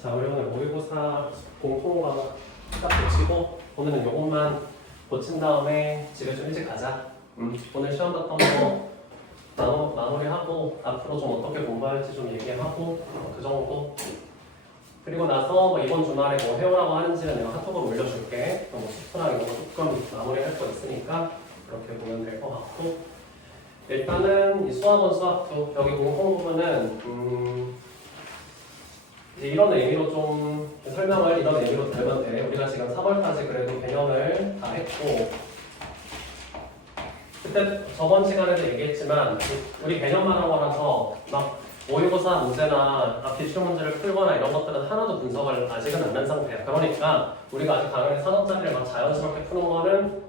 자, 우리 오늘 모의고사 공통과 딱 고치고 오늘은 요것만 고친 다음에 집에 좀 일찍 가자. 오늘 시험 봤던 거 마무리하고 앞으로 좀 어떻게 공부할지 좀 얘기하고 그 정도. 그리고 나서 뭐 이번 주말에 뭐 해오라고 하는지는 내가 카톡으로 올려줄게. 뭐 숙제랑 이런 거 조금 마무리할 거 있으니까 그렇게 보면 될 것 같고, 일단은 이 수학원 수학도 여기 공통 부분은 이제 이런 의미로 좀 설명을 이런 의미로 들면 돼. 우리가 지금 3월까지 그래도 개념을 다 했고, 그때 저번 시간에도 얘기했지만 우리 개념만 한 거라서 막 모의고사 문제나 기출 문제를 풀거나 이런 것들은 하나도 분석을 아직은 안 한 상태야. 그러니까 우리가 아직 당연히 사전자리를 막 자연스럽게 푸는 거는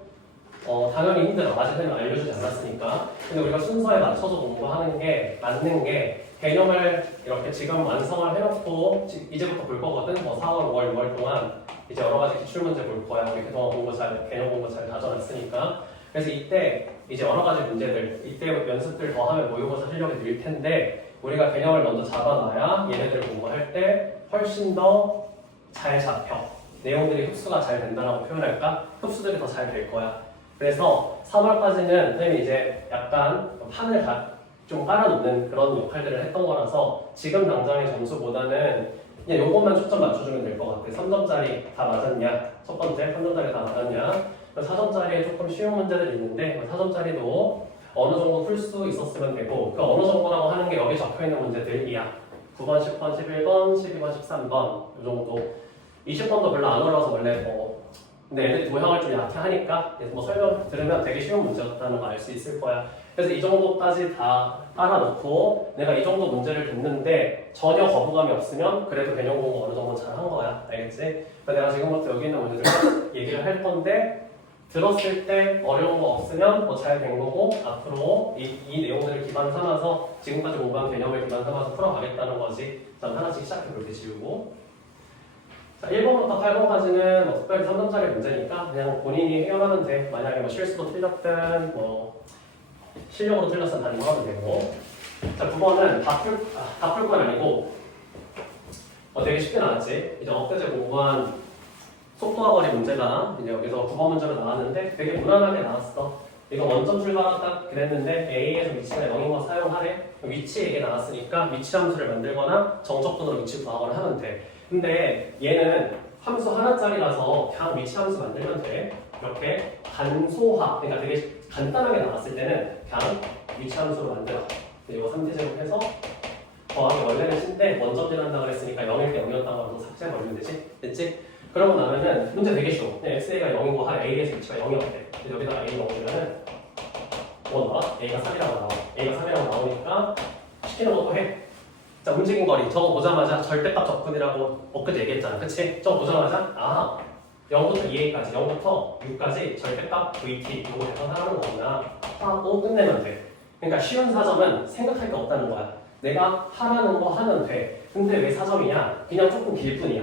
당연히 힘들어. 아직 선생님 알려주지 않았으니까. 근데 우리가 순서에 맞춰서 공부하는 게 맞는 게, 개념을 이렇게 지금 완성을 해놓고 이제부터 볼 거거든. 뭐 4월, 5월, 6월 동안 이제 여러 가지 기출 문제 볼 거야. 우리 그동안 개념 공부 잘 다져놨으니까. 그래서 이때 이제 여러 가지 문제들, 이때 연습들 더 하면 모의고사 실력이 늘 텐데, 우리가 개념을 먼저 잡아놔야 얘네들 공부할 때 훨씬 더 잘 잡혀. 내용들이 흡수가 잘 된다라고 표현할까? 흡수들이 더 잘 될 거야. 그래서 3월까지는 선생님이 이제 약간 판을 좀 깔아놓는 그런 역할들을 했던 거라서 지금 당장의 점수보다는 그냥 요것만 초점 맞춰주면 될 것 같아. 3점짜리 다 맞았냐? 첫 번째 3점짜리 다 맞았냐? 4점짜리에 조금 쉬운 문제들이 있는데 4점짜리도 어느 정도 풀 수 있었으면 되고, 그 어느 정도라고 하는 게 여기 적혀있는 문제들이야. 9번, 10번, 11번, 12번, 13번 요 정도. 20번도 별로 안 어려워서 원래 근데 애들 도형을 좀 약해 하니까 뭐 설명 들으면 되게 쉬운 문제였다는 거 알 수 있을 거야. 그래서 이 정도까지 다 깔아놓고 내가 이 정도 문제를 듣는데 전혀 거부감이 없으면 그래도 개념 공부 어느 정도 잘 한 거야. 알겠지? 그러니까 내가 지금부터 여기 있는 문제들 얘기를 할 건데, 들었을 때 어려운 거 없으면 뭐 잘 된 거고, 앞으로 이 내용들을 기반 삼아서 지금까지 공부한 개념을 기반 삼아서 풀어가겠다는 거지. 자, 하나씩 시작해볼게. 지우고. 자, 1번부터 8번까지는 뭐 특별히 3점짜리 문제니까 그냥 본인이 해결하면 돼. 만약에 뭐 실수로 틀렸든 뭐 실력으로 틀렸으면 다른 거 하면 되고. 자, 9번은 다 풀 건 아니고 되게 쉽게 나왔지. 이제 엊그제 공부한 속도와 거리 문제가 이제 여기서 9번 문제로 나왔는데 되게 무난하게 나왔어. 이거 원점 출발하다 그랬는데 A에서 위치가 0인 거 사용하래. 위치 얘기 나왔으니까 위치 함수를 만들거나 정적분으로 위치 구하거나 하면 돼. 근데 얘는 함수 하나짜리라서 그냥 위치 함수 만들면 돼. 이렇게 간소화, 그러니까 되게 간단하게 나왔을 때는 그냥 위치 함수로 만들어. 이거 3t제곱 해서 더하기 원래는 C인데 원점 지난다 그랬으니까 0일 때 0이었다고 하면 삭제 걸리면 되지? 됐지? 그러고 나면은 문제 되게 쉬워. xa가 0이고 한 a에서 위치가 0이었대. 여기다가 a 넣어주면은 뭐 나와? a가 3이라고 나와. a가 3이라고 나오니까 시키는 것도 해. 자, 움직인 거리 저거 보자마자 절대값 접근이라고 엊그제 얘기했잖아. 그치? 저거 보자마자 0부터 2a까지 0부터 6까지 절대값 vt 이거 계산하는 거구나 하고 끝내면 돼. 그러니까 쉬운 4점은 생각할 게 없다는 거야. 내가 하라는 거 하면 돼. 근데 왜 4점이냐? 그냥 조금 길 뿐이야.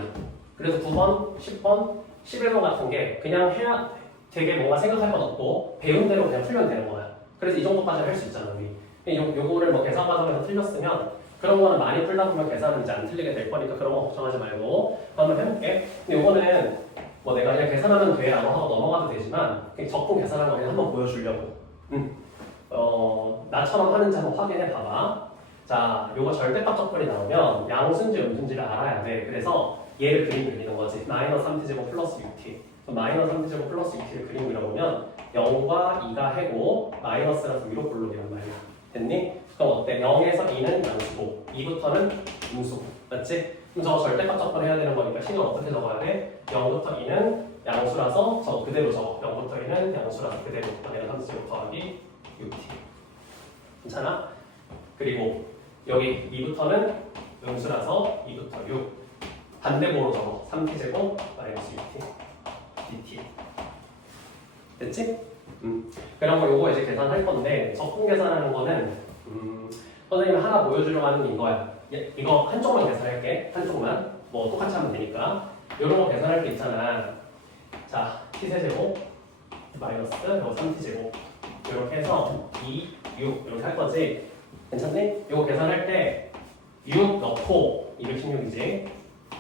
그래서 9번, 10번, 11번 같은 게 그냥 해야 되게 뭔가 생각할 건 없고 배운 대로 그냥 풀면 되는 거야. 그래서 이 정도까지 할 수 있잖아, 우리. 요거를 뭐 계산 과정에서 틀렸으면 그런 거는 많이 풀다 보면 계산은 이제 안 틀리게 될 거니까 그런 거 걱정하지 말고 한번 해볼게. 근데 요거는 뭐 내가 그냥 계산하면 돼 라고 하고 넘어가도 되지만 적분 계산하는 거 그냥 한번 보여주려고. 나처럼 하는지 한번 확인해 봐봐. 자, 요거 절대값 적분이 나오면 양수인지 음수인지를 알아야 돼. 그래서 얘를 그리는 거지. 마이너스 3t제곱 플러스 6t. 마이너스 3t제곱 플러스 6t를 그림 그려보면 0과 2가 해고 마이너스라서 위로 볼록이란 말이야. 됐니? 그럼 어때? 0에서 2는 양수고 2부터는 음수고. 맞지? 그럼 저거 절대값 적분해야 되는 거니까 식은 어떻게 적어야 돼? 0부터 2는 양수라서 저거 그대로 적어. 0부터 2는 양수라서 그대로. 마이너스 3t제곱 더하기 6t. 괜찮아? 그리고 여기 2부터는 음수라서 2부터 6. 반대보로 적어. 3t제곱 마이너스 6t dt. 됐지? 그럼 요거 이제 계산할 건데 적분 계산하는 거는 선생님이 하나 보여주려고 하는 게 이거야. 이거 한쪽만 계산할게. 한쪽만. 뭐 똑같이 하면 되니까. 요런 거 계산할 게 있잖아. 자, t세제곱 마이너스 그리고 3t제곱 이렇게 해서 2, 6 이렇게 할 거지. 괜찮니? 요거 계산할 때 6 넣고 216이지.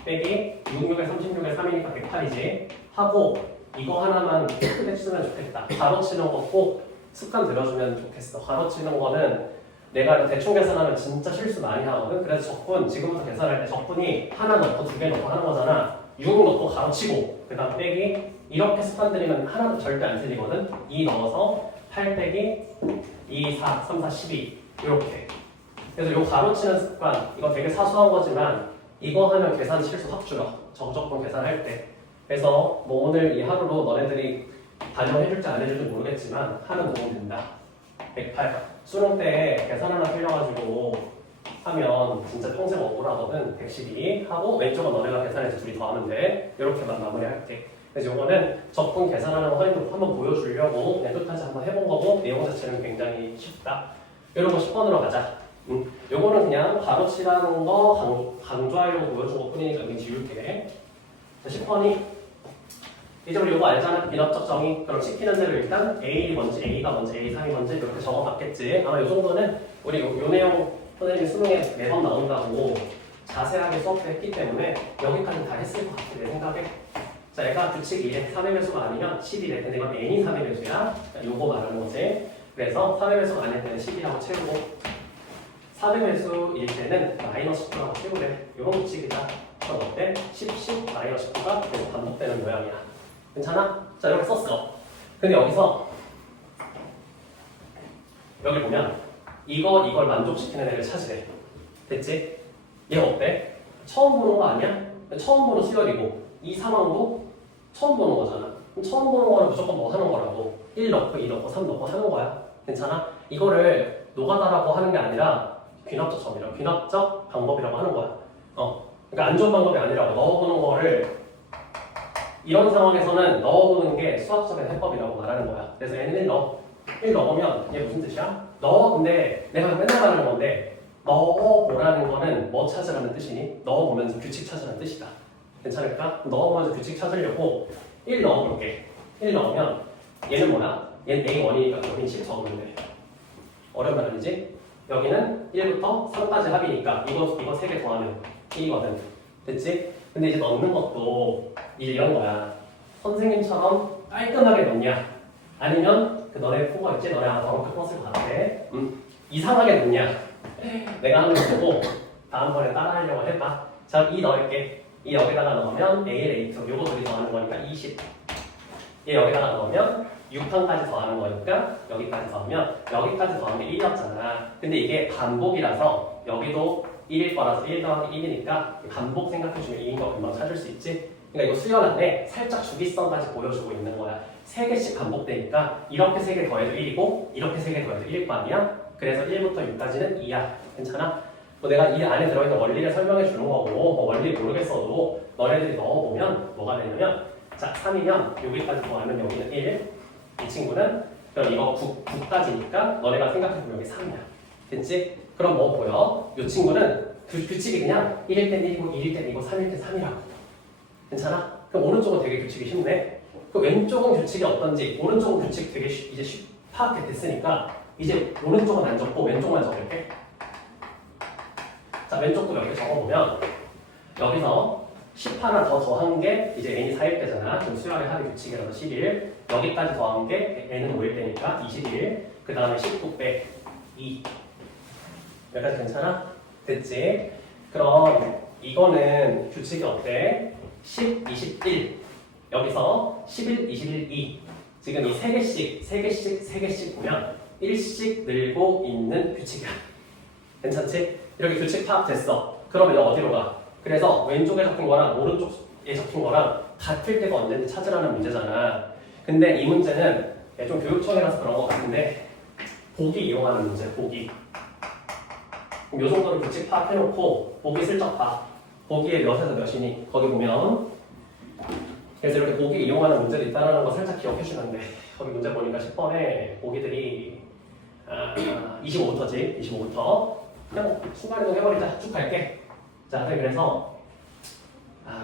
빼기 66에 36에 3이니까 108이지 하고 이거 하나만 해주면 좋겠다. 가로치는 거 꼭 습관 들여주면 좋겠어. 가로치는 거는 내가 대충 계산하면 진짜 실수 많이 하거든. 그래서 적분 지금부터 계산할 때 적분이 하나 넣고 두 개 넣고 하는 거잖아. 6 넣고 가로치고 그 다음 빼기 이렇게 습관 들이면 하나도 절대 안 틀리거든. 2 넣어서 8 빼기 2, 4, 3, 4, 12 이렇게. 그래서 요 가로치는 습관 이거 되게 사소한 거지만 이거 하면 계산 실수 확 줄여. 정적분 계산할 때. 그래서 뭐 오늘 이 하루로 너네들이 반영해줄지 안 해줄지 모르겠지만 하면 도움 된다. 108. 수능 때 계산 하나 틀려가지고 하면 진짜 평생 억울하거든. 112 하고 왼쪽은 너네가 계산해서 둘이 더하면 돼. 이렇게만 마무리할게. 그래서 이거는 적분 계산하는 거 한번 보여주려고 그냥 끝까지 한번 해본 거고 내용 자체는 굉장히 쉽다. 이런 거 10번으로 가자. 요거는 그냥 가로치라는 거 강조하려고 보여준 것 뿐이니까 여기 지울게. 10번이 이제 우리 이거 알잖아. 비납적 정의. 그럼 시키는 대로 일단 A가 뭔지 A가 뭔지 A3이 뭔지 이렇게 적어봤겠지. 아마 이 정도는 우리 요 내용 선생님이 수능에 매번 나온다고 자세하게 수업했기 때문에 여기까지 다 했을 것 같아 내 생각에. 자, 얘가 규칙 2에 3의 배수가 아니면 11에 근데 이건 n이 3의 배수야. 요거 말하는 거지. 그래서 3의 배수가 아닐 때는 10이라고 채우고 3의 배수일 때는 마이너스 10라고 채우래. 요런 규칙이다. 그럼 어때? 10 마이너스 10가 계속 반복되는 모양이야. 괜찮아? 자, 이렇게 썼어. 근데 여기서 여기 보면 이걸 만족시키는 애를 찾으래. 됐지? 얘가 어때? 처음 보는 거 아니야? 처음 보는 수열이고 이 상황도 처음 보는 거잖아. 그럼 처음 보는 거는 무조건 뭐 하는 거라고 1 넣고 2 넣고 3 넣고 하는 거야. 괜찮아? 이거를 노가다라고 하는 게 아니라 귀납적 점이라고 귀납적 방법이라고 하는 거야. 그러니까 안 좋은 방법이 아니라고 넣어보는 거를 이런 상황에서는 넣어보는 게 수학적인 해법이라고 말하는 거야. 그래서 얘는 1 넣어. 1 넣으면 이게 무슨 뜻이야? 넣어. 근데 내가 맨날 말하는 건데 넣어보라는 거는 뭐 찾으라는 뜻이니? 넣어보면서 규칙 찾으라는 뜻이다. 괜찮을까? 넣어보면서 규칙 찾으려고 1 넣어볼게. 1 넣으면 얘는 뭐야? 얘는 A1이니까 여기는 10 적으면 돼. 어려운 말 아니지? 여기는 1부터 3까지 합이니까 이거 3개 더하면 1이거든. 됐지? 근데 이제 넣는 것도 이런 거야. 선생님처럼 깔끔하게 넣냐? 아니면 그 너네 푼 거 있지? 너네 아마 더럽게 풀었을 것 같아. 이상하게 넣냐? 내가 하는 거 보고 다음번에 따라하려고 해봐. 자, 2 넣을게. 이 여기다가 넣으면 A, A2 요거 둘이 더하는 거니까 20. 얘 여기다가 넣으면 6판까지 더하는 거니까 여기까지 더하면 여기까지 더하면 1이었잖아. 근데 이게 반복이라서 여기도 1일 거라서 1 더하기 1이니까 반복 생각해주면 2인 거 금방 찾을 수 있지. 그러니까 이거 수열 안에 살짝 주기성까지 보여주고 있는 거야. 3개씩 반복되니까 이렇게 3개 더해도 1이고 이렇게 3개 더해도 1일 거 아니야? 그래서 1부터 6까지는 2야. 괜찮아? 뭐 내가 이 안에 들어있는 원리를 설명해 주는 거고 뭐 원리 모르겠어도 너네들이 넣어보면 뭐가 되냐면 자 3이면 여기까지 더하면 여기는 1. 이 친구는 그럼 이거 9까지니까 너네가 생각해보면 여기 3이야. 됐지? 그럼 뭐 보여? 이 친구는 규칙이 그냥 1일 땐 1이고 2일 땐 2고 3일 땐 3이라고. 괜찮아? 그럼 오른쪽은 되게 규칙이 쉽네. 그 왼쪽은 규칙이 어떤지 오른쪽은 규칙 되게 이제 파악이 됐으니까 이제 오른쪽은 안 적고 왼쪽만 적을게. 자 왼쪽도 여기 적어보면 여기서 10 하나 더 더한 게 이제 n이 4일 때잖아. 그럼 수열의 합의 규칙이라서 11. 여기까지 더한 게 n은 5일 때니까 21. 그 다음에 19 빼 2. 여기까지 괜찮아? 됐지? 그럼 이거는 규칙이 어때? 10, 21. 여기서 11, 21, 2. 지금 이 3개씩 보면 1씩 늘고 있는 규칙이야. 괜찮지? 이렇게 규칙 파악됐어. 그러면 이거 어디로 가? 그래서 왼쪽에 적힌 거랑 오른쪽에 적힌 거랑 같을 때가 언제인지 찾으라는 문제잖아. 근데 이 문제는 좀 교육청이라서 그런 것 같은데 보기 이용하는 문제, 보기. 그럼 요 정도로 규칙 파악해놓고 보기 슬쩍 봐. 보기에 몇에서 몇이니? 거기 보면 그래서 이렇게 보기 이용하는 문제도 있다는 거 살짝 기억해주면 돼. 거기 문제 보니까 10번에 보기들이 25부터지. 25부터 그냥 순간이동 해버리자. 쭉 갈게. 자, 그래서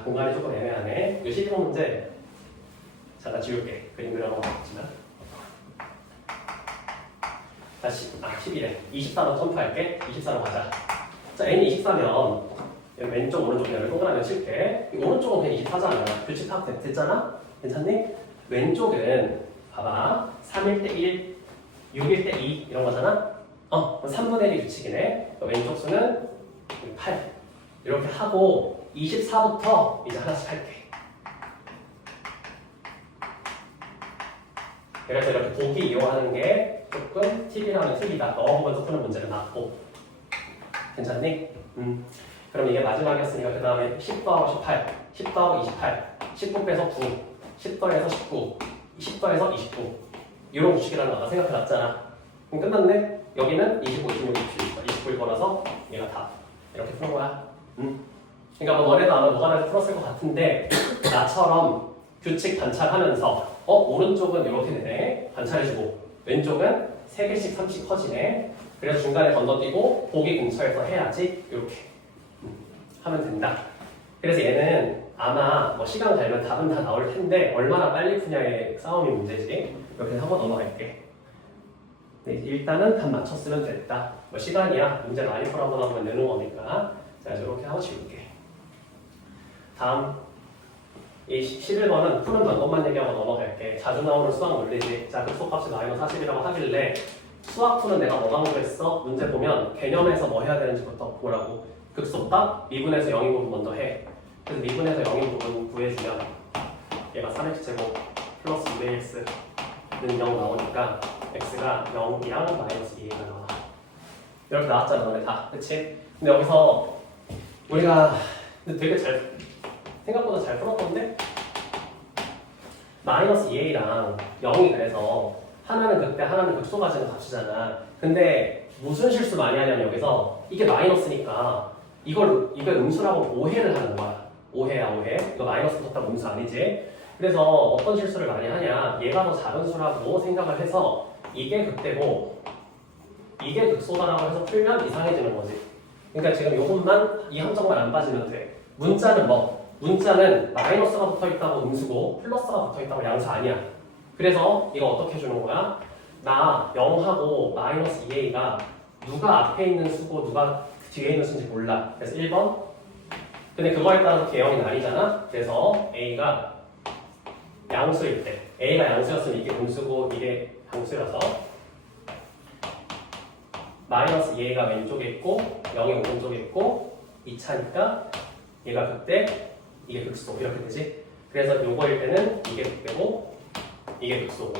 공간이 조금 애매하네. 이 12번 문제 잠깐 지울게. 그림 그려놓은 거 같지만 다시 11에 24로 첨부할게. 24로 가자. 자, n이 24면 왼쪽 오른쪽 그냥 동그라미 칠게. 오른쪽은 그냥 24잖아. 규칙 파악 됐잖아? 괜찮니? 왼쪽은 봐봐 3일 때 1, 6일 때 2 이런 거잖아? 3분의 1이 규칙이네. 왼쪽 수는 8 이렇게 하고 24부터 이제 하나씩 할게. 그래서 이렇게 보기 이용하는 게 조금 팁이라는 팁이다. 넣어보면서 푸는 문제를 맞고. 괜찮니? 그럼 이게 마지막이었으니까 그 다음에 10 더하고 18, 10 더하고 28, 19 빼서 9, 10 더해서 19, 10 더해서 29 이런 규칙이라는 거 생각해놨잖아. 그럼 끝났네? 여기는 29, 26, 29일 거라서 얘가 답. 이렇게 푸는 거야. 그러니까 뭐 너네도 아마 노간에서 풀었을 것 같은데 나처럼 규칙 관찰하면서 오른쪽은 이렇게 되네. 관찰해주고 왼쪽은 3개씩 3씩 커지네. 그래서 중간에 건너뛰고 보기 근처에서 해야지. 이렇게 하면 된다. 그래서 얘는 아마 뭐 시간 갈면 답은 다 나올 텐데 얼마나 빨리 푸냐의 싸움이 문제지. 이렇게 하고 넘어갈게. 네, 일단은 답 맞췄으면 됐다. 뭐 시간이야. 문제 많이 풀어보다 보면 느는 거니까. 자, 이렇게 하고 지울게. 다음 이 11번은 푸는 방법만 얘기하고 넘어갈게. 자주 나오는 수학 논리지. 자, 극소값이 -40이라고 하길래 수학 푸는 내가 뭐 강조했어? 문제 보면 개념에서 뭐 해야 되는지부터 보라고. 극소값 미분에서 0인 부분 먼저 해. 그래서 미분에서 0인 부분 구해주면 얘가 3x제곱 플러스 2x는 0 나오니까 x가 0이랑 -2가 나와. 이렇게 나왔잖아 너네 다. 그치? 근데 여기서 우리가 되게 생각보다 잘 풀었던데? -2a랑 0이 그래서 하나는 극대 하나는 극소 가지는 값이잖아. 근데 무슨 실수 많이 하냐면 여기서 이게 마이너스니까 이걸 음수라고 오해를 하는 거야. 오해야 오해. 이거 마이너스 붙었다고 음수 아니지? 그래서 어떤 실수를 많이 하냐. 얘가 더 작은 수라고 생각을 해서 이게 극대고 이게 극소다라고 해서 풀면 이상해지는 거지. 그러니까 지금 요것만 이 함정만 안 빠지면 돼. 문자는 뭐? 문자는 마이너스가 붙어있다고 음수고 플러스가 붙어있다고 양수 아니야. 그래서 이거 어떻게 해주는 거야? 나 0하고 -2a가 누가 앞에 있는 수고 누가 뒤에 있는 수인지 몰라. 그래서 1번. 근데 그거에 따라서 개형이 나뉘잖아. 그래서 a가 양수일 때 a가 양수였으면 이게 음수고 이게 양수여서 -2a가 왼쪽에 있고 0이 오른쪽에 있고 2차니까 얘가 극대 이게 극소 이렇게 되지. 그래서 요거일 때는 이게 극대고 이게 극소고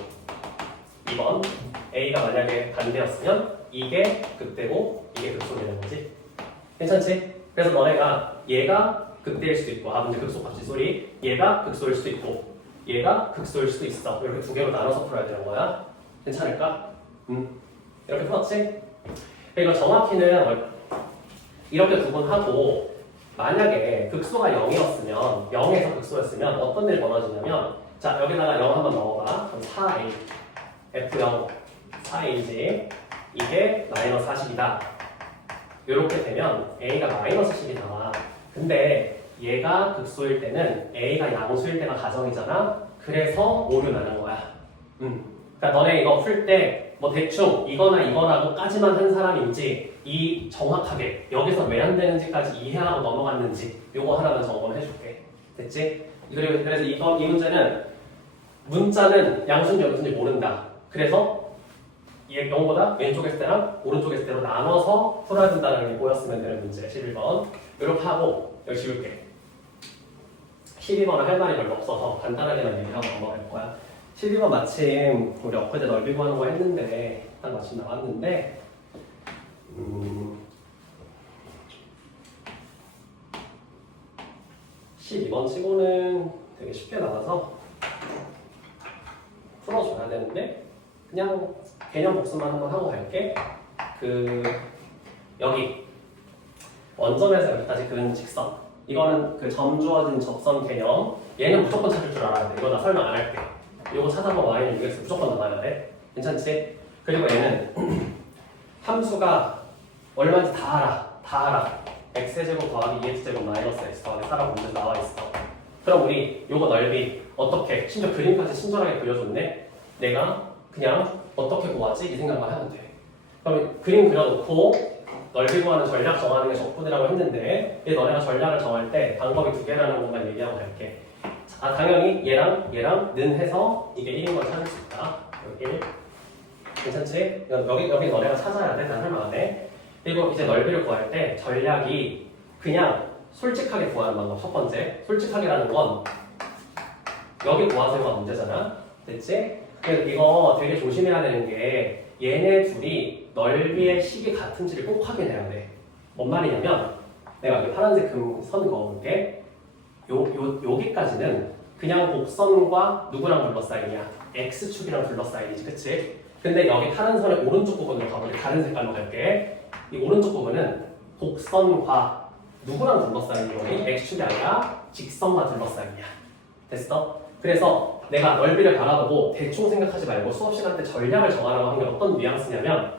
2번 a가 만약에 반대였으면 이게 극대고 이게 극소 되는 거지. 괜찮지? 그래서 너네가 얘가 극대일 수도 있고 문제 극소값이 소리 얘가 극소일 수도 있고 얘가 극소일 수도 있어. 이렇게 두 개로 나눠서 풀어야 되는 거야. 괜찮을까? 이렇게 풀었지? 그리고 정확히는 이렇게 구분하고 만약에 극소가 0이었으면 0에서 극소였으면 어떤 일이 벌어지냐면 자 여기다가 0 한번 넣어봐. 그럼 4a f0 4a지 이게 -40이다. 이렇게 되면 a가 -10이 나와. 근데 얘가 극소일 때는 a가 양수일 때가 가정이잖아. 그래서 오류 나는 거야. 그러니까 너네 이거 풀 때 뭐 대충 이거나 이거라고까지만 한 사람인지 이 정확하게 여기서 왜 안 되는지까지 이해하고 넘어갔는지 요거 하나만 점검을 해줄게. 됐지? 그리고 그래서 이 문제는 문자는 양수인지 영수인지 모른다. 그래서 얘 0보다 왼쪽에 있을 때랑 오른쪽에 있을 때로 나눠서 풀어야 된다는 게 보였으면 되는 문제 11번. 이렇게 하고 여기 지울게. 12번은 할 말이 별로 없어서 간단하게만 얘기하고 넘어갈 거야. 12번 마침 우리 엊그제 넓이 구하는 거 했는데 딱 마침 나왔는데 12번 치고는 되게 쉽게 나와서 풀어줘야 되는데 그냥 개념 복습만 한번 하고 갈게. 여기 원점에서 여기까지 그은 직선 이거는 그 점 주어진 접선 개념. 얘는 무조건 찾을 줄 알아야 돼. 이거 나 설명 안 할게. 이거 찾아보면 y는 6x 무조건 나와야 돼. 괜찮지? 그리고 얘는 함수가 얼마인지 다 알아. x제곱 더하기 2x제곱 마이너스 x 더하기 4라고 문제 나와 있어. 그럼 우리 요거 넓이 어떻게 심지어 그림까지 친절하게 그려줬네. 내가 그냥 어떻게 구하지? 이 생각만 하면 돼. 그럼 그림 그려놓고 넓이 구하는 전략 정하는 게 적분이라고 했는데 너네가 전략을 정할 때 방법이 두 개라는 것만 얘기하고 갈게. 당연히 얘랑는 해서 이게 1인 걸 찾을 수 있다. 여기 1. 괜찮지? 여기 너네가 찾아야 돼. 난 설명 안 해. 그리고 이제 넓이를 구할 때 전략이 그냥 솔직하게 구하는 방법. 첫 번째. 솔직하게라는 건 여기 구하세요가 문제잖아. 됐지? 그래서 이거 되게 조심해야 되는 게 얘네 둘이 넓이의 식이 같은지를 꼭 확인해야 돼. 뭔 말이냐면 내가 여기 파란색 선 그어볼게. 여기까지는 그냥 곡선과 누구랑 둘러싸이냐? X축이랑 둘러싸이지, 그치? 근데 여기 파란 선의 오른쪽 부분으로 가볼게. 다른 색깔로 갈게. 이 오른쪽 부분은 곡선과 누구랑 둘러싸이냐? X축이 아니라 직선과 둘러싸이냐? 됐어? 그래서 내가 넓이를 바라보고 대충 생각하지 말고 수업 시간 때 전략을 정하라고 하는 게 어떤 뉘앙스냐면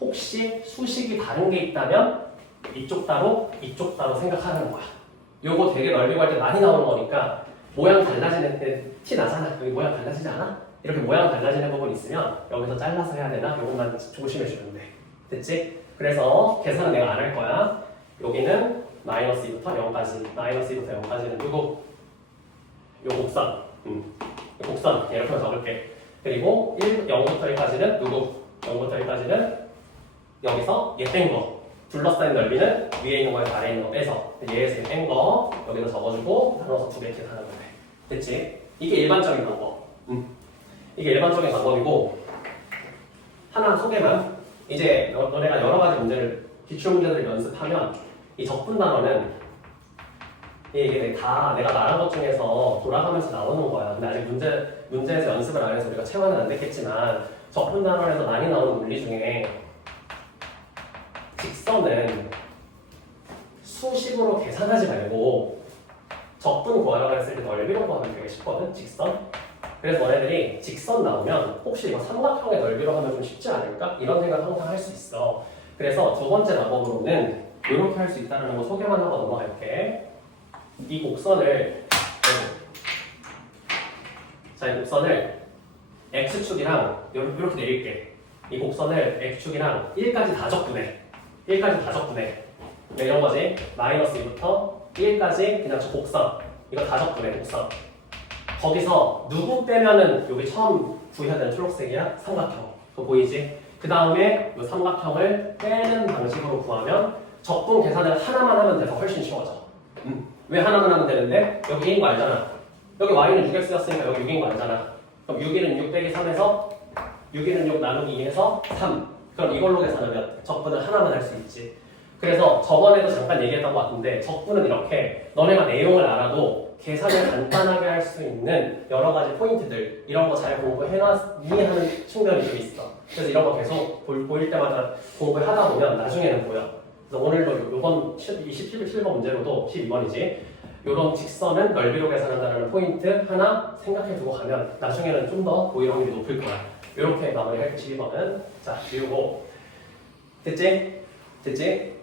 혹시 수식이 다른 게 있다면 이쪽 따로 생각하는 거야. 요거 되게 넓이 구할 때 많이 나오는 거니까 모양 달라지는 때 티 나잖아. 여기 모양 달라지지 않아? 이렇게 모양 달라지는 부분 있으면 여기서 잘라서 해야 되나? 요것만 조심해 주면 돼. 됐지? 그래서 계산은 내가 안 할 거야. 여기는 마이너스 2부터 0까지 마이너스 2부터 0까지는 누구? 요 곡선. 곡선 이렇게 적을게. 그리고 0부터 1까지는 누구? 0부터 1까지는 여기서 얘 뺀 거. 둘러싸인 넓이는 위에 있는 거에 아래에 있는 거 빼서 얘에서 뺀 거 여기다 적어주고 나눠서 두 개 이렇게 하는 거네. 됐지? 이게 일반적인 방법. 이게 일반적인 방법이고 하나 소개만. 이제 너네가 여러 가지 문제를 기출 문제들을 연습하면 이 적분 단어는 이게 다 내가 말한 것 중에서 돌아가면서 나오는 거야. 근데 아직 문제에서 연습을 안 해서 우리가 체화는 안 됐겠지만 적분 단어에서 많이 나오는 논리 중에 직선은 수식으로 계산하지 말고 적분 구하라고 했을 때 넓이로 구하면 되게 쉽거든, 직선. 그래서 너네들이 직선 나오면 혹시 이거 삼각형의 넓이로 하면 좀 쉽지 않을까? 이런 생각 항상 할 수 있어. 그래서 두 번째 방법으로는 이렇게 할 수 있다는 거 소개만 하고 넘어갈게. 이 곡선을 이 곡선을 x축이랑 이렇게 내릴게. 이 곡선을 x축이랑 1까지 다 적분해. 1까지 다 적분해. 이런 거지. 마이너스 2부터 1까지 그냥 저 곡선. 이거 다 적분해, 곡선. 거기서 누구 빼면은 여기 처음 구해야 되는 초록색이야? 삼각형. 그거 보이지? 그 다음에 이 삼각형을 빼는 방식으로 구하면 적분 계산을 하나만 하면 돼서 훨씬 쉬워져. 왜 하나만 하면 되는데? 여기 1인 거 알잖아. 여기 y는 6x였으니까 여기 6인 거 알잖아. 그럼 6일은 6 빼기 3에서 6일은 6 나누기 2에서 3. 그럼 이걸로 계산하면 적분을 하나만 할 수 있지. 그래서 저번에도 잠깐 얘기했던 것 같은데 적분은 이렇게 너네가 내용을 알아도 계산을 간단하게 할 수 있는 여러 가지 포인트들 이런 거 잘 공부해놨니 하는 측면이 좀 있어. 그래서 이런 거 계속 보일 때마다 공부를 하다 보면 나중에는 보여. 그래서 오늘도 요번 27번 문제로도 12번이지. 요런 직선은 넓이로 계산한다는 포인트 하나 생각해두고 가면 나중에는 좀 더 보일 확률이 높을 거야. 이렇게 마무리할게. 12번은 자 지우고 됐지? 됐지?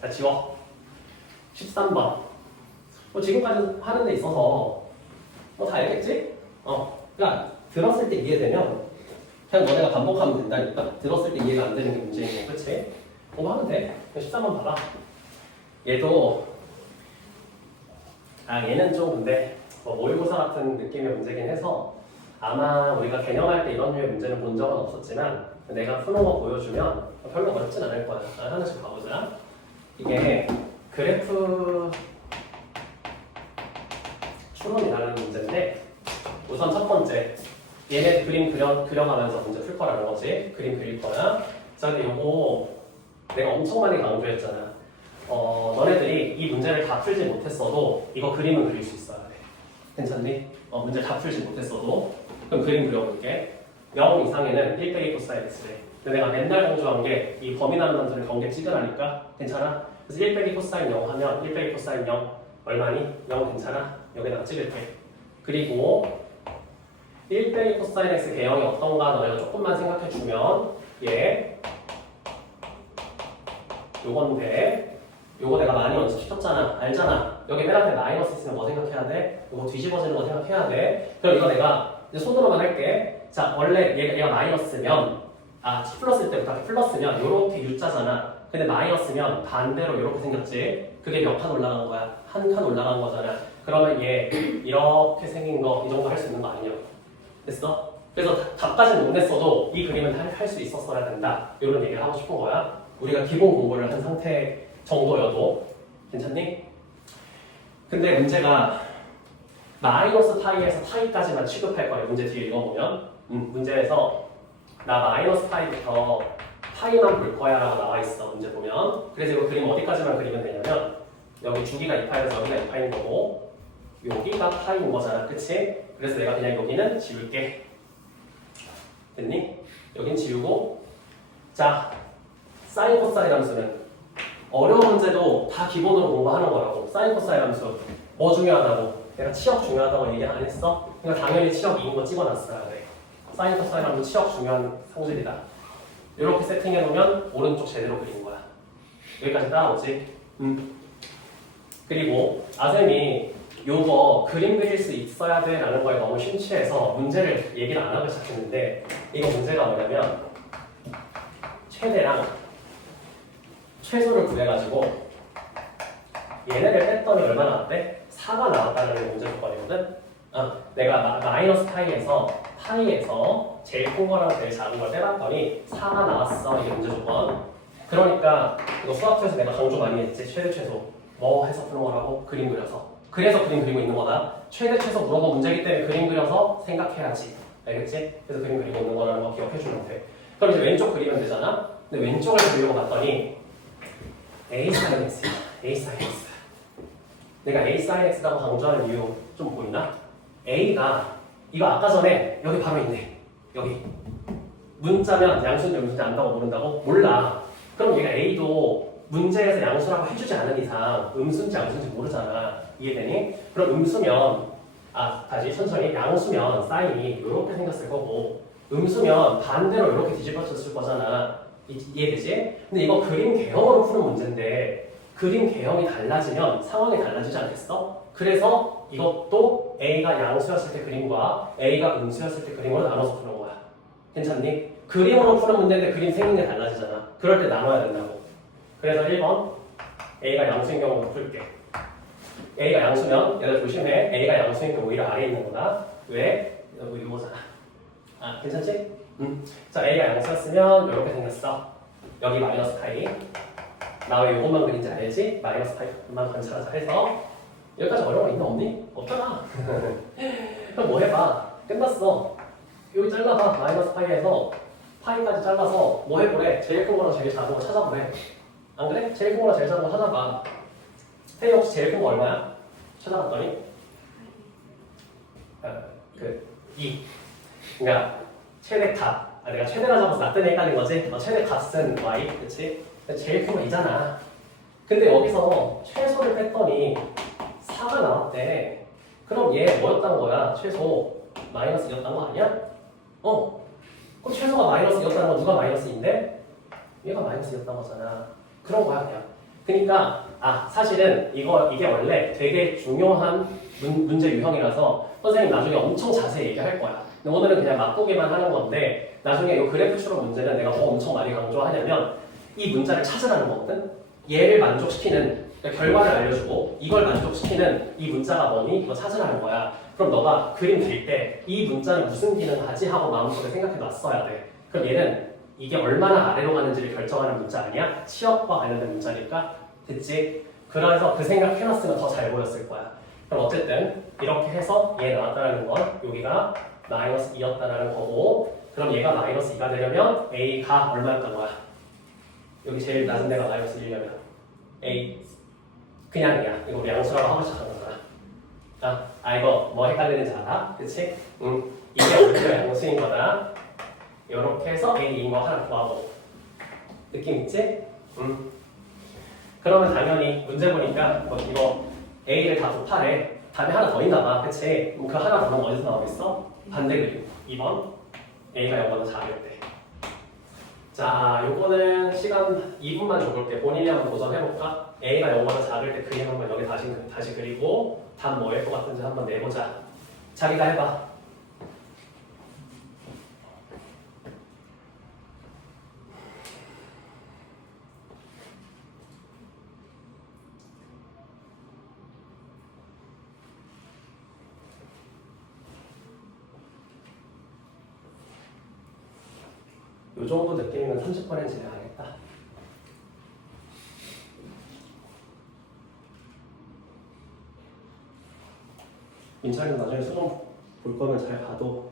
자 지워. 13번 지금까지 하는 데 있어서 다 알겠지? 그러니까 들었을 때 이해되면 그냥 너네가 반복하면 된다니까. 들었을 때 이해가 안 되는 게 문제인 거, 그치? 그거 하면 돼. 13번 봐봐. 얘도 얘는 좀 근데 모의고사 같은 느낌의 문제긴 해서 아마 우리가 개념할 때 이런 류의 문제는 본 적은 없었지만 내가 푸는 거 보여주면 별로 어렵진 않을 거야. 하나씩 봐보자. 이게 그래프 추론이라는 문제인데 우선 첫 번째 얘네 그림 그려가면서 문제 풀 거라는 거지. 그림 그릴 거야. 자 근데 요거 내가 엄청 많이 강조했잖아. 너네들이 이 문제를 다 풀지 못했어도 이거 그림은 그릴 수 있어야 돼. 괜찮니? 문제 다 풀지 못했어도 그럼 그림 그려볼게. 0 이상에는 1 빼기 코사인 x래. 근데 내가 맨날 강조한 게 이 범위 나누는 경계 찍으라니까. 괜찮아? 그래서 1 빼기 코사인 0 하면 1 빼기 코사인 0 얼마니? 0 괜찮아? 여기다가 찍을게. 그리고 1 빼기 코사인 x 개형이 어떤가 너네가 조금만 생각해주면 얘 요건데 요거 내가 많이 연습시켰잖아. 알잖아. 여기 맨 앞에 마이너스 있으면 뭐 생각해야 돼? 요거 뒤집어지는 거 생각해야 돼. 그럼 이거 내가 이제 손으로만 할게. 자 원래 얘가 마이너스면 T 플러스일 때부터 플러스면 이렇게 U자잖아. 근데 마이너스면 반대로 이렇게 생겼지. 그게 몇 칸 올라간 거야? 한 칸 올라간 거잖아. 그러면 얘 이렇게 생긴 거 이 정도 할 수 있는 거 아니냐? 됐어? 그래서 답까지는 못 냈어도 이 그림은 할 수 있었어야 된다. 이런 얘기를 하고 싶은 거야. 우리가 기본 공부를 한 상태 정도여도 괜찮니? 근데 문제가 마이너스 파이에서 파이까지만 취급할 거야. 문제 뒤에 읽어보면 문제에서 나 마이너스 파이부터 파이만 볼 거야 라고 나와 있어. 문제 보면. 그래서 이거 그림 어디까지만 그리면 되냐면 여기 주기가 2파이에서 여기가 2파인 거고 여기가 파이인 거잖아. 그치? 그래서 내가 그냥 여기는 지울게. 됐니? 여긴 지우고 자, 사인 코사인 함수는 어려운 문제도 다 기본으로 공부하는 거라고. 사인 코사인 함수 뭐 중요하다고? 내가 치역 중요하다고 얘기 안 했어? 그러니까 당연히 치역 2인 거 찍어놨어야 돼. 사인 코사인 함수 치역 중요한 성질이다. 이렇게 세팅해 놓으면 오른쪽 제대로 그린 거야. 여기까지 따라오지? 그리고 아쌤이 요거 그림 그릴 수 있어야 돼 라는 거에 너무 심취해서 문제를 얘기를 안 하고 시작했는데 이거 문제가 뭐냐면 최대랑 최소를 구해가지고 얘네를 뺐더니 얼마 나왔대? 4가 나왔다는 게 문제 조건이거든? 내가 마이너스 파이에서 제일 큰 거랑 제일 작은 걸 빼봤더니 4가 나왔어. 이게 문제 조건. 그러니까 이거 수학에서 내가 강조 많이 했지. 최대 최소 뭐 해서 푸는 거라고? 그림 그려서. 그래서 그림 그리고 있는 거다. 최대 최소 물어본 문제이기 때문에 그림 그려서 생각해야지. 알겠지? 그래서 그림 그리고 있는 거라는 거 기억해주면 돼. 그럼 이제 왼쪽 그리면 되잖아? 근데 왼쪽을 그리려고 봤더니 A sin X야. A sin X. 내가 A sin X라고 강조하는 이유 좀 보이나? A가 이거 아까 전에 여기 바로 있네. 여기 문자면 양수인지 음수인지 안다고 모른다고? 몰라. 그럼 얘가 A도 문제에서 양수라고 해주지 않은 이상 음수인지 양수인지 모르잖아. 이해되니? 그럼 음수면 다시 천천히 양수면 사인이 이렇게 생겼을 거고 음수면 반대로 이렇게 뒤집어졌을 거잖아. 이해되지? 근데 이거 그림 개형으로 푸는 문제인데 그림 개형이 달라지면 상황이 달라지지 않겠어? 그래서 이것도 A가 양수였을 때 그림과 A가 음수였을 때 그림으로 나눠서 푸는 거야. 괜찮니? 그림으로 푸는 문제인데 그림 생긴 게 달라지잖아. 그럴 때 나눠야 된다고. 그래서 1번 A가 양수인 경우도 풀게. A가 양수면 얘들 조심해. A가 양수인 경우 오히려 아래에 있는 거다. 왜? 여기 이거잖아. 괜찮지? 자, A가 양수였으면 이렇게 생겼어. 여기 마이너스 파이. 나 왜 이것만 그린지 알지? 마이너스 파이만 관찰하자 해서 여기까지 어려운 거 있나 없니? 없잖아. 그럼 뭐 해봐. 끝났어. 여기 잘라봐. 마이너스 파이에서 파이까지 잘라서 뭐 해보래? 제일 큰 거랑 제일 작은 거 찾아보래. 안 그래? 제일 큰 거랑 제일 작은 거 찾아봐. 태희 혹시 제일 큰 거 얼마야? 찾아봤더니 2. 그러니까 최대 값. 내가 최대라 잡아서 나 때문에 헷갈린 거지? 최대 값은 y, 그치? 제일 큰 거 이잖아. 근데 여기서 최소를 뺐더니 4가 나왔대. 그럼 얘 뭐였다는 거야? 최소 마이너스 2였다는 거 아니야? 그럼 최소가 마이너스 2였다는 건 누가 마이너스 2인데? 얘가 마이너스 2였다는 거잖아. 그런 거야 그냥. 그러니까 사실은 이게 원래 되게 중요한 문제 유형이라서 선생님 나중에 엄청 자세히 얘기할 거야. 근데 오늘은 그냥 맛보기만 하는 건데 나중에 이 그래프 추론 문제는 내가 뭐 엄청 많이 강조하냐면 이 문자를 찾으라는 거거든. 얘를 만족시키는 그러니까 결과를 알려주고 이걸 만족시키는 이 문자가 뭐니? 이거 찾으라는 거야. 그럼 너가 그림 그릴 때 이 문자는 무슨 기능을 하지? 하고 마음속에 생각해 놨어야 돼. 그럼 얘는 이게 얼마나 아래로 가는지를 결정하는 문자 아니야? 치역과 관련된 문자니까. 됐지? 그래서 그 생각 해놨으면 더 잘 보였을 거야. 그럼 어쨌든 이렇게 해서 얘 나왔다는 건 여기가 마이너스 2였다는 거고 그럼 얘가 마이너스 2가 되려면 A가 얼마였던 거야? 여기 제일 낮은 데가 마이너스 1이려면 A 그냥이야. 이거 우리 양수라고 하고 시작한 거잖아. 이거 뭐 헷갈리는지 알아? 그치? 이게 오히려 양수인 거다. 이렇게 해서 A인 거 하나 구하고 느낌 있지? 그러면 당연히 문제 보니까 이거 A를 다 곱하래. 답이 하나 더 있나 봐. 그치? 그 하나 더는 어디서 나오겠어? 반대 그림 2번 A가 0보다 작을 때. 자, 요거는 시간 2분만 줘볼게. 본인이 한번 도전해볼까? A가 0보다 작을 때 그림 한번 여기 다시 그리고 답 뭐일 것 같은지 한번 내보자. 자기가 해봐. 요 정도 느낌이면 30번엔 진행하겠다. 민찬이도 나중에 수능 볼 거면 잘 봐도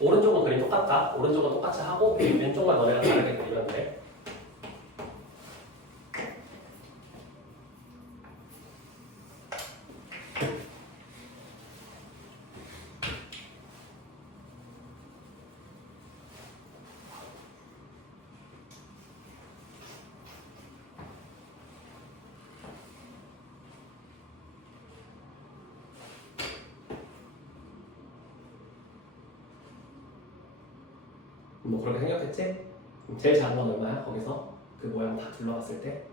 오른쪽은 그림 똑같다. 오른쪽은 똑같이 하고 왼쪽만 너네가 다르게 그리면 돼. 뭐 그렇게 생각했지? 제일 작은 건 얼마야? 거기서 그 모양 다 둘러봤을 때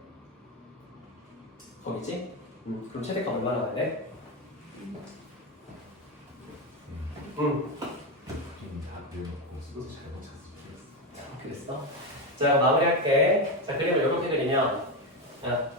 거기지? 그럼 최대값 얼마나 나야 돼? 다 그려놓고 수도 잘못 찾았어. 그랬어? 자, 마무리할게. 자, 그림을 이렇게 그리면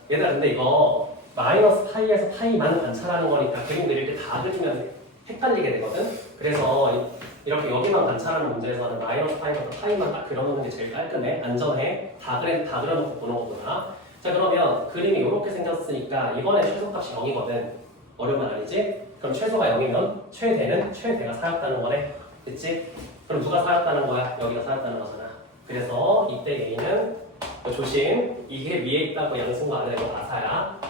얘들아 근데 이거 마이너스 파이에서 파이만 관찰하는 거니까 그림 그릴 때 다 그리면 헷갈리게 되거든? 그래서 이렇게 여기만 관찰하는 문제에서는 마이너스 파이부터 파이만 딱 그려놓는 게 제일 깔끔해. 안전해. 다 그려놓고 보는 것보다. 자, 그러면 그림이 이렇게 생겼으니까 이번에 최소값이 0이거든. 어려운 말 아니지? 그럼 최소가 0이면 최대가 4였다는 거네. 그치? 그럼 누가 4였다는 거야? 여기가 4였다는 거잖아. 그래서 이때 A는 조심. 이게 위에 있다고 양수가 아니라 이거 나사야.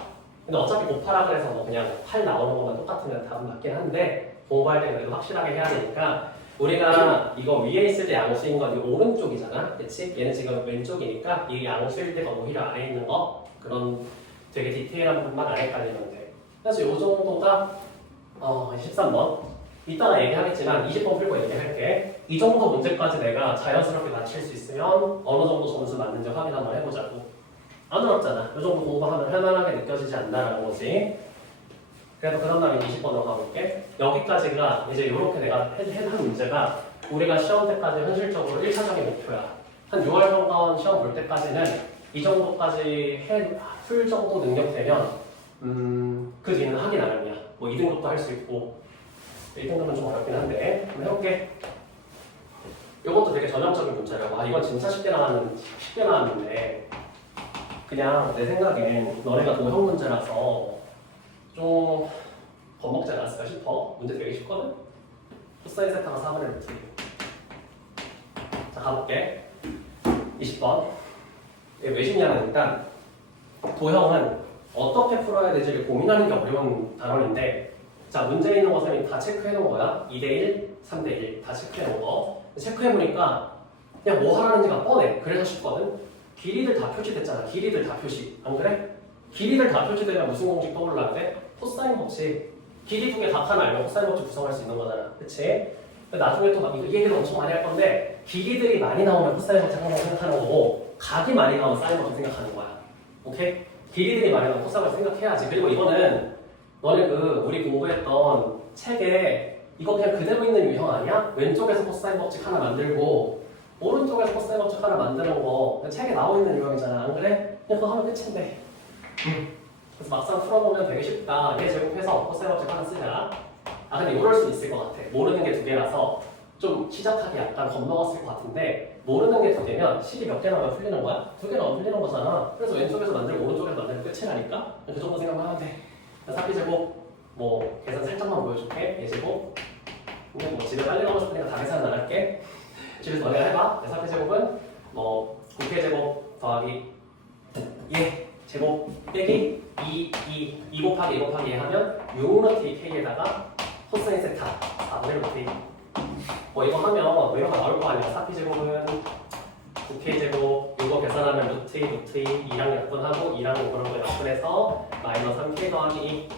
근데 어차피 곱하라 그래서 뭐 그냥 8 나오는 것만 똑같으면 답은 맞긴 한데 공부할 때 그래도 확실하게 해야 되니까 우리가 이거 위에 있을 때 양수인 건 이 오른쪽이잖아. 그치? 얘는 지금 왼쪽이니까 이 양수일 때가 오히려 아래에 있는 거 그런 되게 디테일한 부분만 안 헷갈리면 돼. 그래서 이 정도가 13번 이따가 얘기하겠지만 20번 풀고 얘기할게. 이 정도 문제까지 내가 자연스럽게 맞힐 수 있으면 어느 정도 점수 맞는지 확인 한번 해보자고. 안 어렵잖아. 이 정도 공부하면 할만하게 느껴지지 않나라는 거지. 그래서 그런 다음에 20번으로 가볼게. 여기까지가 이제 이렇게 내가 한 문제가 우리가 시험 때까지 현실적으로 1차적인 목표야. 한 6월 정도 시험 볼 때까지는 이 정도까지 풀 정도 능력 되면 그 뒤는 확인 안 합니다. 뭐 2등급도 할 수 있고 1등급은 좀 어렵긴 한데 한번 해볼게. 이것도 되게 전형적인 문제라고. 이건 진짜 쉽게 나왔는데 그냥 내 생각엔 너네가 도형 문제라서 좀 겁먹지 않았을까 싶어. 문제 되게 쉽거든? 코사인 세타가 4분의 루트 2. 자, 가볼게. 20번. 이게 왜 쉽냐면 일단 도형은 어떻게 풀어야 될지를 고민하는 게 어려운 단원인데 자, 문제 있는 것은 다 체크해 놓은 거야. 2대1, 3대1 다 체크해 놓은 거. 체크해 보니까 그냥 뭐 하라는지가 뻔해. 그래서 쉽거든? 길이들 다 표시됐잖아. 길이들 다 표시. 안 그래? 길이들 다 표시되면 무슨 공식 떠올라야 돼? 코사인 법칙. 길이 두 개 각 하나 알면 코사인 법칙 구성할 수 있는 거잖아. 그치? 나중에 또 막 이 얘기를 엄청 많이 할 건데 길이들이 많이 나오면 코사인 법칙 한다고 생각하는 거고 각이 많이 나오면 사인 법칙 생각하는 거야. 오케이? 길이들이 많이 나오면 코사인 법칙 생각해야지. 그리고 이거는 너네 우리 공부했던 책에 이거 그냥 그대로 있는 유형 아니야? 왼쪽에서 코사인 법칙 하나 만들고 오른쪽에서 코사인 법칙 하나 만드는 거 책에 나와 있는 유형이잖아. 안 그래? 그냥 그거 하면 끝인데. 그래서 막상 풀어보면 되게 쉽다. 얘 제곱해서 코사인 법칙 하나 쓰자. 근데 이럴 수 있을 것 같아. 모르는 게 두 개라서 좀 시작하기 약간 겁먹었을 것 같은데 모르는 게 두 개면 식이 몇 개 나오면 풀리는 거야? 두 개 나오면 풀리는 거잖아. 그래서 왼쪽에서 만들고 오른쪽에서 만들고 끝이라니까? 그 정도 생각만 하면 돼. 4P제곱 뭐 계산 살짝만 보여줄게. 얘제곱 근데 뭐 집에 빨리 가고 싶으니까 다 계산은 안 할게. 집에서 너네가 해봐. 4P제곱은 뭐 9P제곱 더하기 얘 제곱 빼기 2 곱하기 2 곱하기 2 하면 6루트 2K에다가 코사인 세타 4분의 루트 2. 뭐 이거 하면 뭐 이런 거 나올 거 아니야. 4P제곱은 9K제곱 이거 계산하면 루트 2 루트 2 2랑 약분하고 2랑 이런 거 약분해서 마이너스 3K 더하기 2.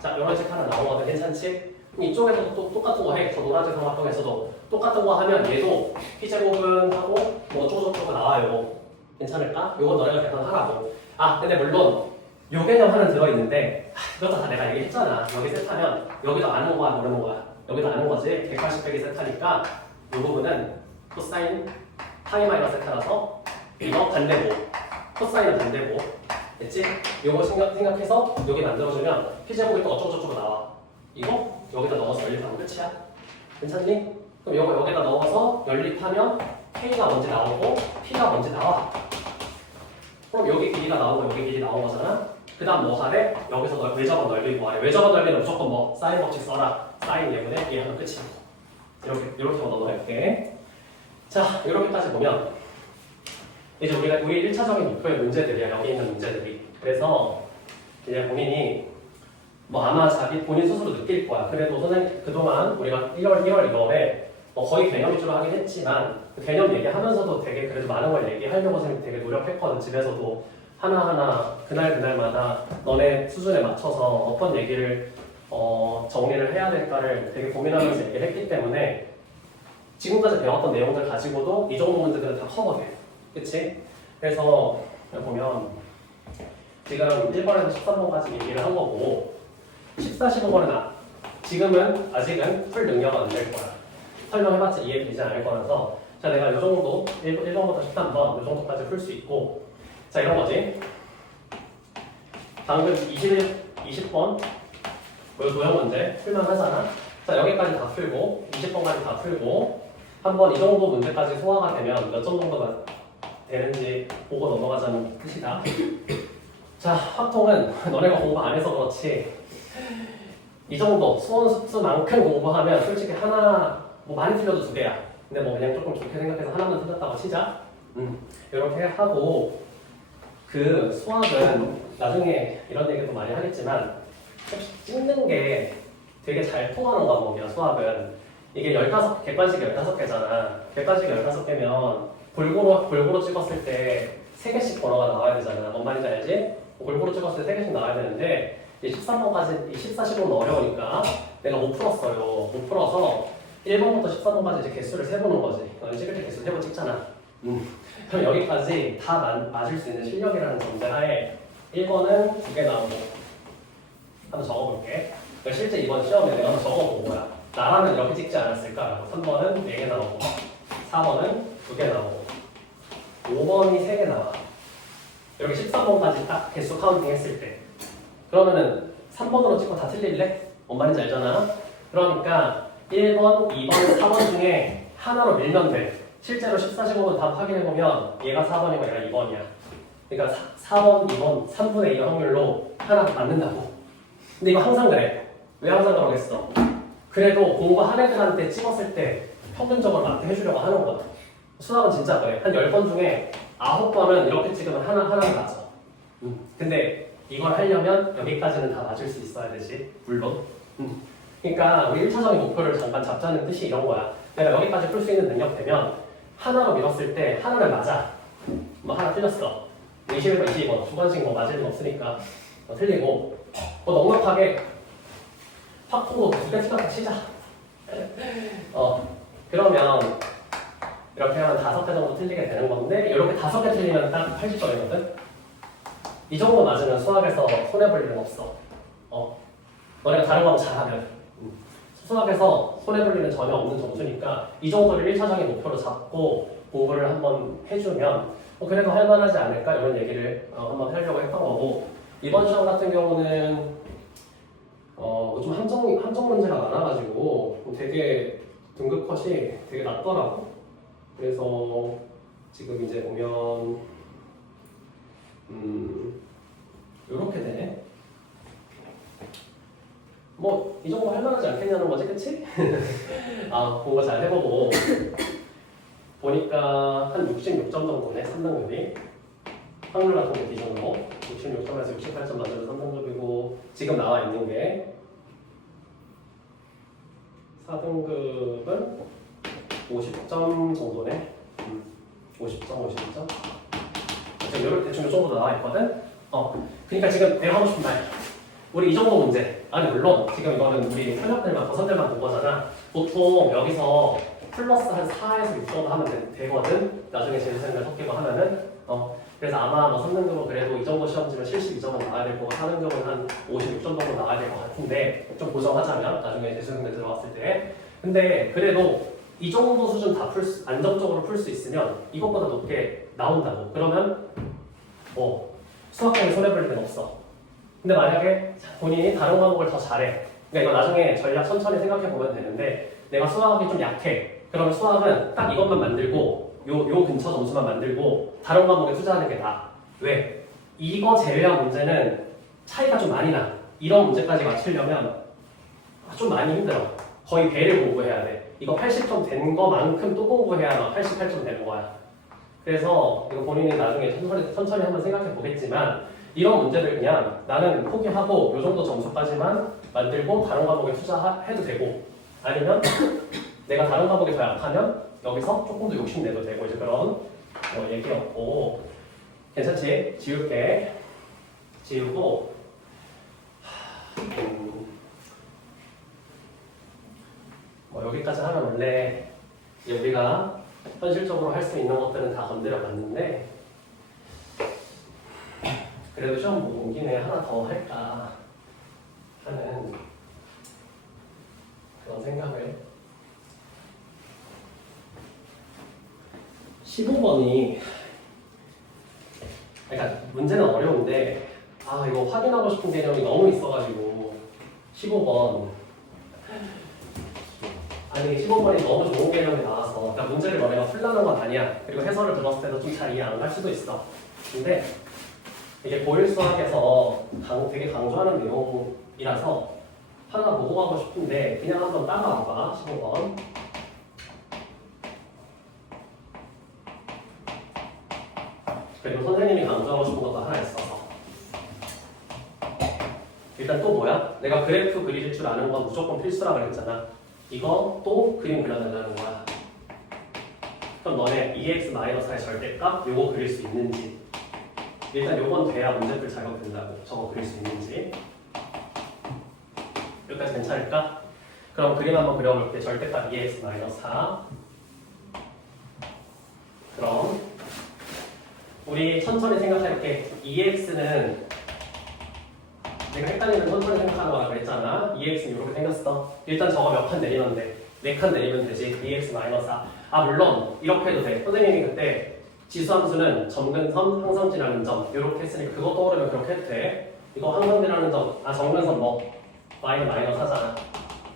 자 이런 식 하나 나오거든. 괜찮지? 이쪽에서도 또 똑같은 거 해. 저 노란색 삼각형에서도 똑같은 거 하면 얘도 P제곱은 하고 뭐 어쩌고저쩌고 나와요. 괜찮을까? 요거 너네가 계산하라고. 근데 물론 요 개념 하나 들어있는데 그것도 다 내가 얘기했잖아. 여기 세타면 여기도 아는 거야 모르는 거야? 여기도 아는 거지. 180 빼기 세타니까 이 부분은 코사인 파이 마이너스 세타라서 이거 반대고 코사인은 반대고 됐지? 요거 생각해서 여기 만들어주면 P제곱이 또 어쩌고저쩌고 나와. 이거 여기다 넣어서 연립하면 끝이야. 괜찮니? 그럼 요거 여기다 넣어서 연립하면 K가 먼저 나오고 P가 먼저 나와. 그럼 여기 길이가 나오고 여기 길이 나온 거잖아. 그 다음 뭐 하래? 여기서 외접원 넓이 구하래. 외접원 넓이는 무조건 뭐 사인 법칙 써라. 사인 예분에 이해하면 끝이야. 이렇게 넘어갈게. 자, 이렇게까지 보면 이제 우리 1차적인 목표의 문제들이야. 여기 있는 문제들이. 그래서 이제 본인이 뭐 아마 본인 스스로 느낄 거야. 그래도 선생님 그동안 우리가 1월 2월에 거의 개념 위주로 하긴 했지만 그 개념 얘기하면서도 되게 그래도 많은 걸 얘기하려고 선생님 되게 노력했거든. 집에서도 하나하나 그날마다 너네 수준에 맞춰서 어떤 얘기를 정리를 해야 될까를 되게 고민하면서 얘기를 했기 때문에 지금까지 배웠던 내용들 가지고도 이 정도 문제들은 다 커버돼. 그치? 그래서 여기 보면 지금 1번에서 13번까지 얘기를 한 거고 14, 15번은 지금은 아직은 풀 능력은 안 될 거야. 설명해봤자 이해되지 않을 거라서 자 내가 이 정도 1번부터 13번 이 정도까지 풀 수 있고 자 이런 거지. 방금 20번 도형 문제 풀만 하잖아. 자 여기까지 다 풀고 20번까지 다 풀고 한번 이 정도 문제까지 소화가 되면 몇 점 정도가 되는지 보고 넘어가자는 뜻이다. 자 확통은 너네가 공부 안 해서 그렇지 이 정도 수원 숙수만큼 공부하면 솔직히 하나 뭐 많이 틀려도 2개야. 근데 뭐 그냥 조금 좋게 생각해서 하나만 틀렸다고 치자. 이렇게 하고 그 수학은 나중에 이런 얘기도 많이 하겠지만 혹시 찍는 게 되게 잘 통하는 과목이야. 수학은 이게 15객관식이 15개잖아. 객관식이 15개면 골고루 찍었을 때 3개씩 번호가 나와야 되잖아. 뭔 말인지 알지? 골고루 찍었을 때 3개씩 나와야 되는데 13번까지 14, 15는 어려우니까 내가 못 풀었어요. 못 풀어서 1번부터 13번까지 이제 개수를 세보는 거지. 너는 찍을 때 개수 3번 찍잖아. 그럼 여기까지 다 맞을 수 있는 실력이라는 전제하에 1번은 2개 나오고 한번 적어볼게. 그러니까 실제 이번 시험에 내가 한번 적어본 거야. 나라면 이렇게 찍지 않았을까라고. 3번은 4개 나오고 4번은 2개 나오고 5번이 3개 나와. 여기 13번까지 딱 개수 카운팅 했을 때 그러면은 3번으로 찍고 다 틀릴래? 뭔 말인지 알잖아. 그러니까 1번, 2번, 4번 중에 하나로 밀면 돼. 실제로 14, 15번 답 확인해보면 얘가 4번이고 얘가 2번이야. 그러니까 4번, 2번, 3분의 2 확률로 하나 맞는다고. 근데 이거 항상 그래. 왜 항상 그러겠어? 그래도 공부한 애들한테 찍었을 때 평균적으로 맞게 해주려고 하는 거야. 수학은 진짜 그래. 한 10번 중에 9번은 이렇게 찍으면 하나는 맞아. 근데 이걸 하려면 여기까지는 다 맞을 수 있어야 되지. 물론. 그러니까 우리 1차적인 목표를 잠깐 잡자는 뜻이 이런 거야. 내가 여기까지 풀 수 있는 능력 되면 하나로 밀었을 때 하나를 맞아. 뭐 하나 틀렸어. 21번, 22번 두 번씩 뭐 맞을 일 없으니까 틀리고 넉넉하게 확통도 2개 틀렸다 치자. 그러면 이렇게 하면 5개 정도 틀리게 되는 건데 이렇게 5개 틀리면 딱 80점이거든. 이 정도 맞으면 수학에서 손해볼 일은 없어. 너네가 다른 과목 잘하면 수학에서 손해볼 일은 전혀 없는 점수니까 이 정도를 1차적인 목표로 잡고 공부를 한번 해주면 그래도 할만하지 않을까 이런 얘기를 한번 하려고 했던 거고 이번 시험 같은 경우는 좀 함정 문제가 많아가지고 되게 등급 컷이 되게 낮더라고. 그래서 지금 이제 보면 이렇게 되네. 뭐 이 정도 할만하지 않겠냐는 거지, 그치? 공부 잘 해보고 보니까 한 66점 정도네, 3등급이. 확률 같은 게 기준으로 66점에서 68점 만들어서 3등급이고 지금 나와 있는 게 4등급은 50점 정도네. 50점. 대충 이 정도 나와 있거든. 그러니까 지금 내가 하고 싶은 말. 우리 이 정도 문제. 아니 물론 지금 이거는 우리 현역들만 고선들만 본 거잖아. 보통 여기서 플러스 한 4에서 6 정도 하면 되거든. 나중에 재수생들 섞이고 하면은. 그래서 아마 뭐 3등급은 그래도 이 정도 시험지면 72점은 나와야 될 거고 4등급은 한 56점 정도 나와야 될 것 같은데 좀 고정하자면 나중에 재수생들 들어갔을 때. 근데 그래도 이 정도 수준 다 안정적으로 풀 수 있으면 이것보다 높게 나온다고. 그러면 수학적인 손해볼 일은 없어. 근데 만약에 본인이 다른 과목을 더 잘해. 그러니까 이거 나중에 전략 천천히 생각해 보면 되는데 내가 수학이 좀 약해. 그러면 수학은 딱 이것만 만들고 요 근처 점수만 만들고 다른 과목에 투자하는 게 나아. 왜? 이거 제외한 문제는 차이가 좀 많이 나. 이런 문제까지 맞추려면 좀 많이 힘들어. 거의 배를 공부해야 돼. 이거 80점 된 거만큼 또 공부해야 88점 되는 거야. 그래서 이거 본인이 나중에 천천히 한번 생각해 보겠지만 이런 문제들 그냥 나는 포기하고 요 정도 점수까지만 만들고 다른 과목에 투자해도 되고 아니면 내가 다른 과목이 더 약하면 여기서 조금 더 욕심내도 되고 이제 그런 얘기였고 괜찮지? 지울게. 지우고 여기까지 하면 원래 이제 우리가 현실적으로 할 수 있는 것들은 다 건드려 봤는데 그래도 시험 보고 온 김에 하나 더 할까 하는 그런 생각을 15번이 그러니까 문제는 어려운데 이거 확인하고 싶은 개념이 너무 있어가지고 15번 아니 15번이 너무 좋은 개념이 나와서 그러니까 문제를 너네가 풀라는 건 아니야. 그리고 해설을 들었을 때도 좀 잘 이해 안 갈 수도 있어. 근데 이게 고일수학에서 되게 강조하는 내용이라서 하나 보고 가고 싶은데 그냥 한번 따라와봐. 15번 그리고 선생님이 강조하고 싶은 것도 하나 있어서 일단 또 뭐야? 내가 그래프 그릴 줄 아는 건 무조건 필수라 그랬잖아. 이거 또 그림 그려달라는 거야. 그럼 너네 2x-4의 절대값 요거 그릴 수 있는지 일단 요건 돼야 문제풀 자격된다고. 저거 그릴 수 있는지 여기까지 괜찮을까? 그럼 그림 한번 그려볼게. 절대값 2x-4 그럼 우리 천천히 생각할게. 2x는 내가 헷갈리면 천천히 생각하는 거라 그랬잖아. 2x는 이렇게 생겼어. 일단 저거 몇 칸 내리면 돼? 4칸 내리면 되지. 2x-4. 물론 이렇게 해도 돼. 선생님이 그때 지수함수는 점근선, 항성지라는 점 이렇게 했으니 그거 떠오르면 그렇게 해도 돼. 이거 항성지라는 점, 점근선 마이너스 하잖아.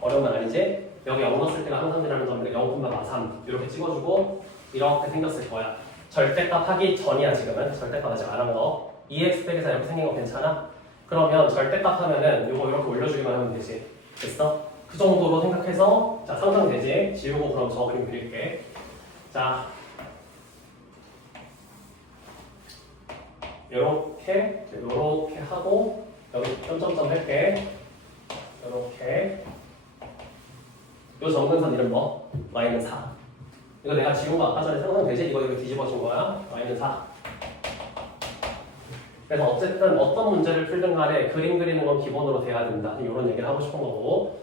어려운 건 아니지? 여기 0 넣었을 때가 항성지라는 점인데 0,3 이렇게 찍어주고 이렇게 생겼을 거야. 절대값 하기 전이야 지금은. 절대값 아직 안 한 거. 2x 빼기사 이렇게 생긴 거 괜찮아? 그러면 절대값 하면은 요거 이렇게 올려주기만 하면 되지. 됐어? 그 정도로 생각해서 자 상상되지? 지우고 그럼 저 그림 그릴게. 자 요렇게 하고 여기 점점점 할게. 요렇게 요 정근선 이름 뭐? -4. 이거 내가 지운 거 아까 전에 상상되지? 이거 뒤집어진 거야. -4. 그래서 어쨌든 어떤 문제를 풀든 간에 그림 그리는 건 기본으로 돼야 된다. 이런 얘기를 하고 싶은 거고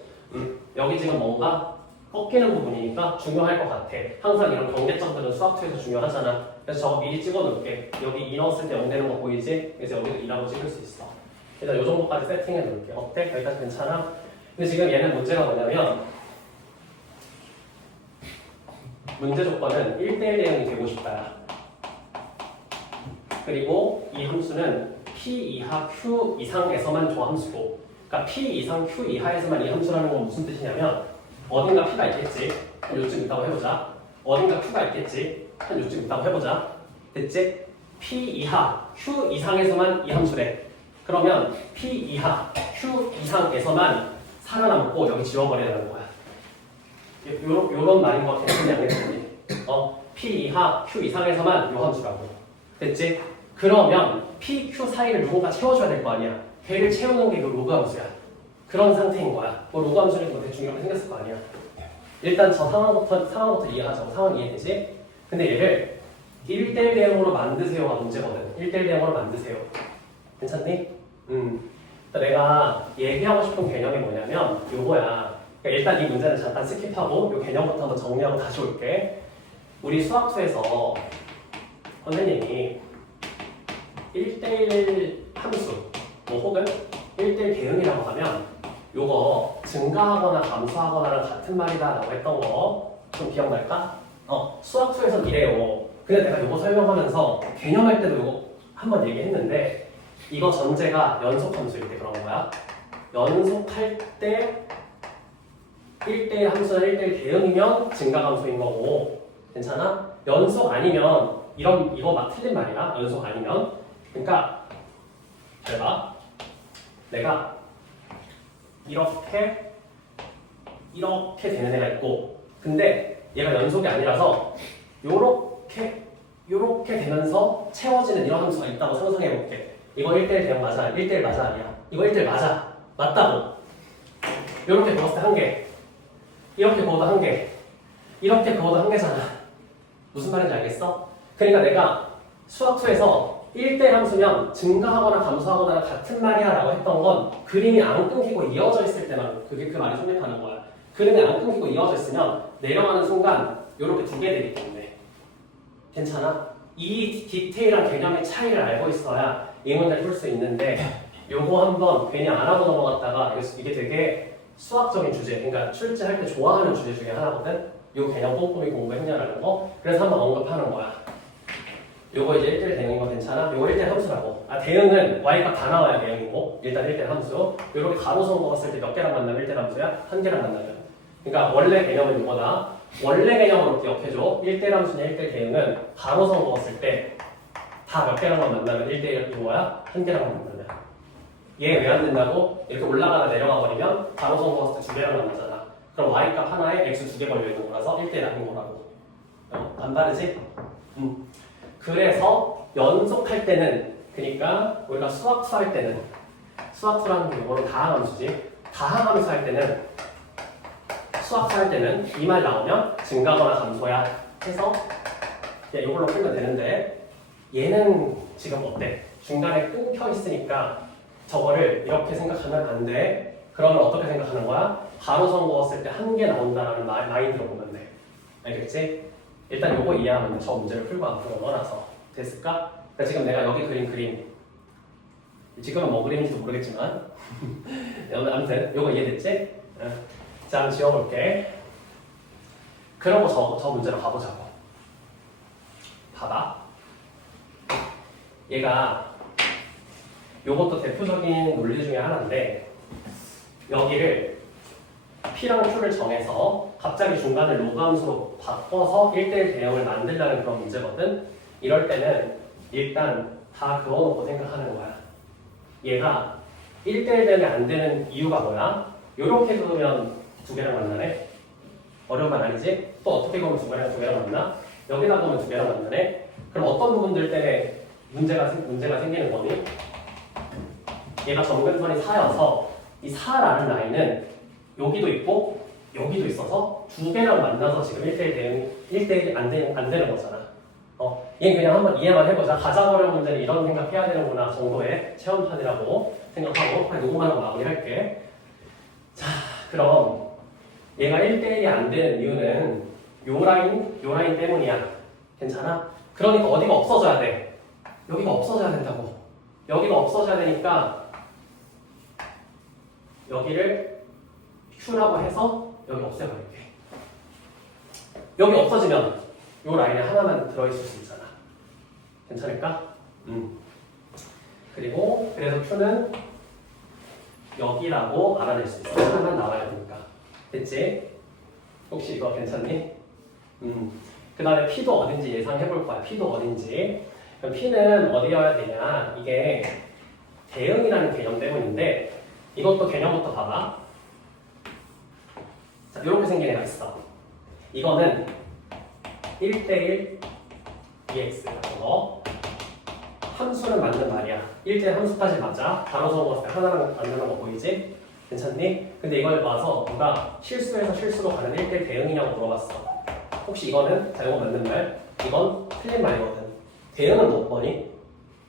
여기 지금 뭔가 꺾이는 부분이니까 중요할 것 같아. 항상 이런 경계점들은 수학2에서 중요하잖아. 그래서 저거 미리 찍어 놓을게. 여기 2 넣었을 때 0 되는 거 보이지? 그래서 여기도 2라고 찍을 수 있어. 일단 이 정도까지 세팅해 놓을게. 어때? 여기까지 괜찮아? 근데 지금 얘는 문제가 뭐냐면 문제 조건은 1대1 대응이 되고 싶다야. 그리고 이 함수는 P 이하 Q 이상에서만 줘 함수고 그러니까 P 이상 Q 이하에서만 이 함수라는 건 무슨 뜻이냐면 어딘가 P가 있겠지. 한 요쯤 있다고 해보자. 어딘가 Q가 있겠지. 한 요쯤 있다고 해보자. 됐지? P 이하 Q 이상에서만 이 함수래. 그러면 P 이하 Q 이상에서만 살아남고 여기 지워버리라는 거야. 요런 말인 것 같아. 그냥 P 이하 Q 이상에서만 요 함수라고. 됐지? 그러면 P, Q 사이를 누군가 채워줘야 될 거 아니야. 걔를 채우는 게 그 로그 함수야. 그런 상태인 거야. 로그 함수는 대충 이렇게 생겼을 거 아니야. 일단 저 상황부터 이해하자고. 상황 이해되지? 근데 얘를 1대1 대응으로 만드세요가 문제거든. 1대1 대응으로 만드세요. 괜찮니? 그러니까 내가 얘기하고 싶은 개념이 뭐냐면 요거야. 그러니까 일단 이 문제는 잠깐 스킵하고 요 개념부터 한번 정리하고 다시 올게. 우리 수학2에서 선생님이 1대1 함수 혹은 1대1 대응이라고 하면 요거 증가하거나 감소하거나랑 같은 말이다 라고 했던 거 좀 기억날까? 수학2에서 이래요. 근데 내가 요거 설명하면서 개념할 때도 요거 한번 얘기했는데 이거 전제가 연속 함수일 때 그런 거야. 연속할 때 1대1 함수나 1대1 대응이면 증가 함수인 거고 괜찮아? 연속 아니면 이거 막 틀린 말이야. 연속 아니면 그러니까 잘 봐. 내가 이렇게 되는 애가 있고 근데 얘가 연속이 아니라서 요렇게 되면서 채워지는 이런 함수가 있다고 상상해 볼게. 이거 1대1 대응 맞아? 1대1 맞아? 아니야? 이거 1대1 맞아? 맞다고. 요렇게 그었을 때 한 개. 이렇게 그어도 한 개. 이렇게 그어도 한 개잖아. 무슨 말인지 알겠어? 그러니까 내가 수학2에서 1대1 함수면 증가하거나 감소하거나 같은 말이야 라고 했던 건 그림이 안 끊기고 이어져 있을 때만 그게 그 말이 성립하는 거야. 그림이 안 끊기고 이어져 있으면 내려가는 순간 이렇게 두 개 되기 때문에 괜찮아? 이 디테일한 개념의 차이를 알고 있어야 이 문제를 풀 수 있는데 요거 한번 괜히 안 하고 넘어갔다가 이게 되게 수학적인 주제, 그러니까 출제할 때 좋아하는 주제 중에 하나거든? 요 개념 꼼꼼히 공부했냐라는 거. 그래서 한번 언급하는 거야. 요거 이제 1대1 대응인 거 괜찮아? 요거 1대1 함수라고. 대응은 y가 다 나와야 대응이고 일단 1대1 함수. 요렇게 가로선 거봤을 때 몇 개랑 만나면 1대1 함수야? 한 개랑 만나면. 그러니까 원래 개념은 이거다. 원래 개념으로 기억해줘. 1대1 함수냐 1대1 대응은 가로선 거봤을 때 다 몇 개랑만 만나면 1대1 이거야? 한 개랑 만나면. 얘 왜 안 된다고? 이렇게 올라가다 내려가 버리면 가로선 거봤을 때 두 개랑 만나잖아. 그럼 y값 하나에 x 두 개 걸려 있는 거라서 1대1 아닌 거라고. 안 다르지? 그래서 연속할 때는 그러니까 우리가 수학수 할 때는 수학수라는 게 이거로 다항함수지. 다항함수 할 때는 수학수 할 때는 이 말 나오면 증가거나 감소야 해서 그냥 이걸로 풀면 되는데 얘는 지금 어때? 중간에 끊겨 있으니까 저거를 이렇게 생각하면 안 돼. 그러면 어떻게 생각하는 거야? 가로선 그었을 때 한 개 나온다라는 마인드로 보면 돼. 알겠지? 일단 요거 이해하면 저 문제를 풀고 안 풀고 넣어놔서 됐을까? 그러니까 지금 내가 여기 그린 그림 지금은 뭐 그림인지도 모르겠지만 아무튼 요거 이해됐지? 자 한번 지워볼게. 그러고 저 문제로 가보자고. 봐봐. 얘가 요것도 대표적인 논리 중에 하나인데 여기를 P랑 Q를 정해서 갑자기 중간을 로그함수로 바꿔서 1대1 대응을 만들려는 그런 문제거든. 이럴 때는 일단 다 그어놓고 생각하는 거야. 얘가 1대1 대응이 안 되는 이유가 뭐야? 요렇게 그으면 두 개랑 만나네? 어려운 말 아니지? 또 어떻게 그으면 두 개랑 만나? 여기다 그으면 두 개랑 만나네? 그럼 어떤 부분들 때문에 문제가 생기는 거니? 얘가 점근선이 4여서 이 4라는 라인은 여기도 있고 여기도 있어서 두 개랑 만나서 지금 1대1 대응 1대1이 안 되는 거잖아. 얘는 그냥 한번 이해만 해보자. 가장 어려운 문제는 이런 생각해야 되는구나 정도의 체험판이라고 생각하고 그냥 요거만 하고 마무리할게. 자, 그럼 얘가 1대1이 안 되는 이유는 요 라인 때문이야. 괜찮아? 그러니까 어디가 없어져야 돼? 여기가 없어져야 된다고. 여기가 없어져야 되니까 여기를 Q라고 해서 여기 없애버릴게. 여기 없어지면 요 라인에 하나만 들어있을 수 있잖아. 괜찮을까? 그리고 그래서 Q는 여기라고 알아낼 수 있어. 하나만 나와야 되니까. 됐지? 혹시 이거 괜찮니? 그 다음에 P도 어딘지 예상해볼 거야. P도 어딘지. 그럼 P는 어디여야 되냐? 이게 대응이라는 개념 때문인데 이것도 개념부터 봐봐. 자, 이렇게 생긴 애가 있어. 이거는 1대1 EX 같은 거. 함수는 맞는 말이야. 1대1 함수까지 맞아. 가로서 봤을 때 하나랑 만드는 거 보이지? 괜찮니? 근데 이걸 봐서 누가 실수해서 실수로 가는 1대1 대응이냐고 물어봤어. 혹시 이거는 자, 이거 맞는 말? 이건 틀린 말이거든. 대응은 몇 번이?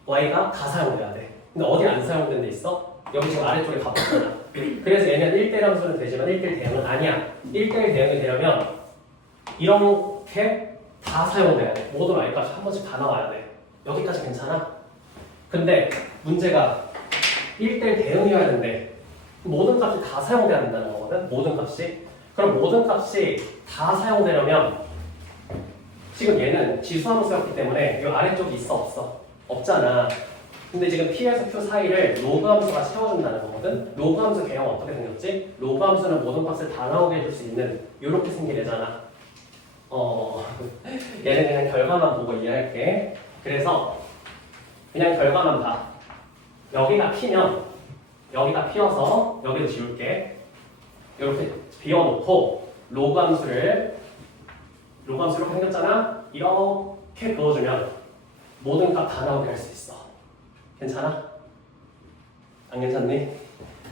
y가 다 사용돼야 돼. 근데 어디 안 사용된 데 있어? 여기 지금 아래쪽에 가봤잖아. 그래서 얘는 1대1 함수는 되지만 1대1 대응은 아니야. 1대1 대응이 되려면 이렇게 다 사용돼야 돼. 모든 y값이 한 번씩 다 나와야 돼. 여기까지 괜찮아? 근데 문제가 1대1 대응이어야 되는데 모든 값이 다 사용돼야 된다는 거거든. 모든 값이. 그럼 모든 값이 다 사용되려면 지금 얘는 지수함수였기 때문에 이 아래쪽이 있어 없어? 없잖아. 근데 지금 P에서 Q 사이를 로그 함수가 채워준다는 거거든. 로그 함수 개형 어떻게 생겼지? 로그 함수는 모든 값을 다 나오게 해줄 수 있는 이렇게 생긴 애잖아. 얘는 그냥 결과만 보고 이해할게. 그래서 그냥 결과만 봐. 여기가 P면 여기가 P여서 여기도 지울게. 이렇게 비워놓고 로그 함수를 이렇게 생겼잖아. 이렇게 그어주면 모든 값 다 나오게 할 수 있어. 괜찮아? 안 괜찮니?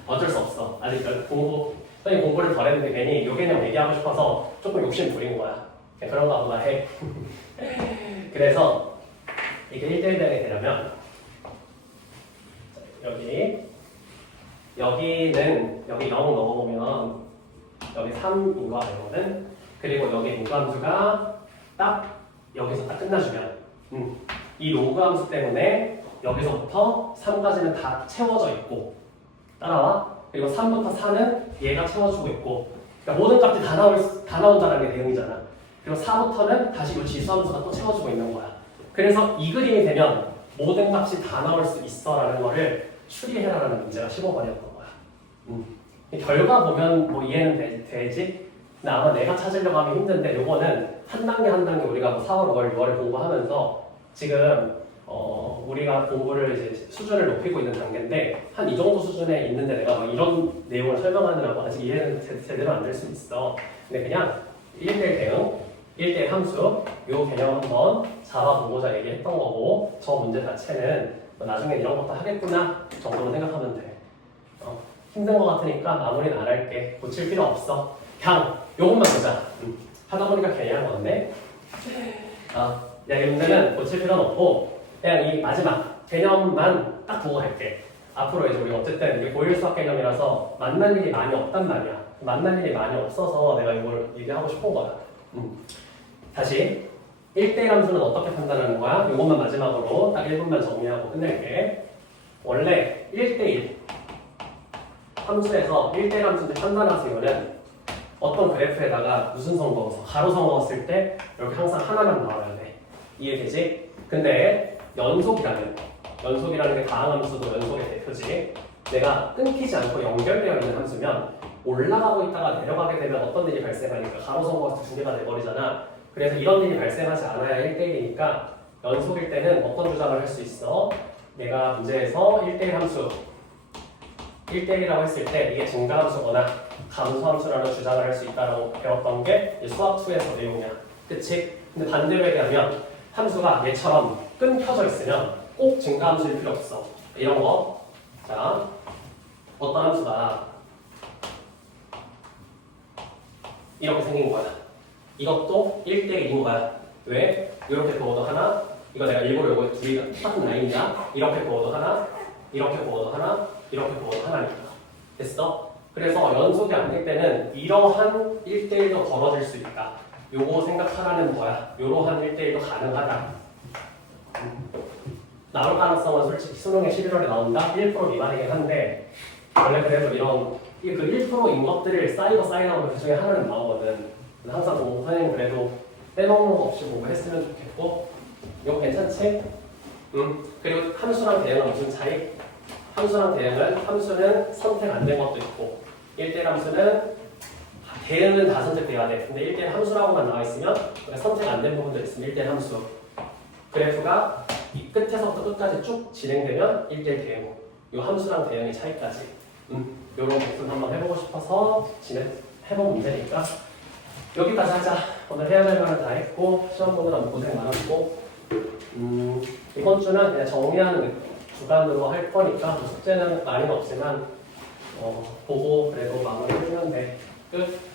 어쩔 수 없어. 아직 선생님 공부를 덜 했는데 괜히 요 개념 얘기하고 싶어서 조금 욕심 부린 거야. 그냥 그런가 보다 해. 그래서 이게 1대1 대응이 되려면 여기는 여기 0 넣어보면 여기 3인 거 알거든? 그리고 여기 로그함수가 딱 여기서 딱 끝나주면 이 로그함수 때문에 여기서부터 3까지는 다 채워져 있고 따라와. 그리고 3부터 4는 얘가 채워주고 있고 그러니까 모든 값이 다 나온다는 게 내용이잖아. 그리고 4부터는 다시 이 지수함수가 또 채워주고 있는 거야. 그래서 이 그림이 되면 모든 값이 다 나올 수 있어라는 거를 추리해라라는 문제가 15번이었던 거야. 결과 보면 뭐 이해는 되지? 근데 아마 내가 찾으려고 하면 힘든데 요거는 한 단계 한 단계 우리가 뭐 4월, 5월, 6월을 공부하면서 지금 우리가 공부를 이제 수준을 높이고 있는 단계인데 한 이 정도 수준에 있는데 내가 뭐 이런 내용을 설명하느라고 아직 이해는 제대로 안 될 수 있어. 근데 그냥 1대1 대응, 1대1 함수 요 개념 한번 잡아보고자 얘기했던 거고 저 문제 자체는 뭐 나중에 이런 것도 하겠구나 정도로 생각하면 돼. 힘든 거 같으니까 마무리는 안 할게. 고칠 필요 없어. 그냥 요것만 보자. 하다 보니까 괜히 한 건데 이 문제는 고칠 필요는 없고 그냥 이 마지막 개념만 딱 보고 갈게. 앞으로 이제 우리 어쨌든 이게 고일 수학 개념이라서 만날 일이 많이 없단 말이야. 만날 일이 많이 없어서 내가 이걸 얘기하고 싶은 거야. 다시 1대1 함수는 어떻게 판단하는 거야? 이것만 마지막으로 딱 1분만 정리하고 끝낼게. 원래 1대1 함수에서 1대1 함수를 판단하시면은 어떤 그래프에다가 무슨 선 그어서 가로선 그었을 때 이렇게 항상 하나만 나와야 돼. 이해되지? 근데 연속이라는 게 가항함수도 연속의 대표지. 내가 끊기지 않고 연결되어 있는 함수면 올라가고 있다가 내려가게 되면 어떤 일이 발생하니까 가로선 그어서 두 개가 돼버리잖아. 그래서 이런 일이 발생하지 않아야 1대1이니까 연속일 때는 어떤 주장을 할 수 있어? 내가 문제에서 1대1 함수 1대1이라고 했을 때 이게 증가함수거나 감소함수라는 주장을 할 수 있다고 배웠던 게 수학2에서 내용이야. 그치? 근데 반대로 얘기하면 함수가 얘처럼 끊겨져 있으면 꼭 증가함수일 필요 없어. 이런 거. 자, 어떤 함수가 이렇게 생긴 거야. 이것도 1대1인 거야. 왜? 이렇게 그어도 하나, 이거 내가 일부러 요거 둘이 똑같은 라인이야. 이렇게 그어도 하나, 이렇게 그어도 하나, 이렇게 그어도 하나니까. 됐어? 그래서 연속이 안 될 때는 이러한 1대1도 벌어질 수 있다. 요거 생각하라는 거야. 이러한 1대1도 가능하다. 나올 가능성은 솔직히 수능에 11월에 나온다? 1% 미만이긴 한데 원래 그래도 이런 그 1%인 것들을 쌓이고 그 중에 하나는 나오거든. 항상 선생님 그래도 빼먹는 거 없이 공부했으면 좋겠고 이거 괜찮지? 그리고 함수랑 대응은 무슨 차이? 함수랑 대응은 함수는 선택 안 된 것도 있고 1대1 함수는 대응은 다 선택돼야 돼. 근데 1대1 함수라고만 나와 있으면 선택 안 된 부분도 있으면 1대1 함수. 그래프가 이 끝에서부터 끝까지 쭉 진행되면 1대1 대응. 이 함수랑 대응의 차이까지. 이런 복습 한번 해보고 싶어서 해본 문제니까 여기까지 하자. 오늘 해야 될 말은 다 했고 시험 보느라 고생 많았고 이번 주는 그냥 정리하는 주간으로 할 거니까 숙제는 많이는 없지만 보고 그래도 마무리 해주면 돼. 끝.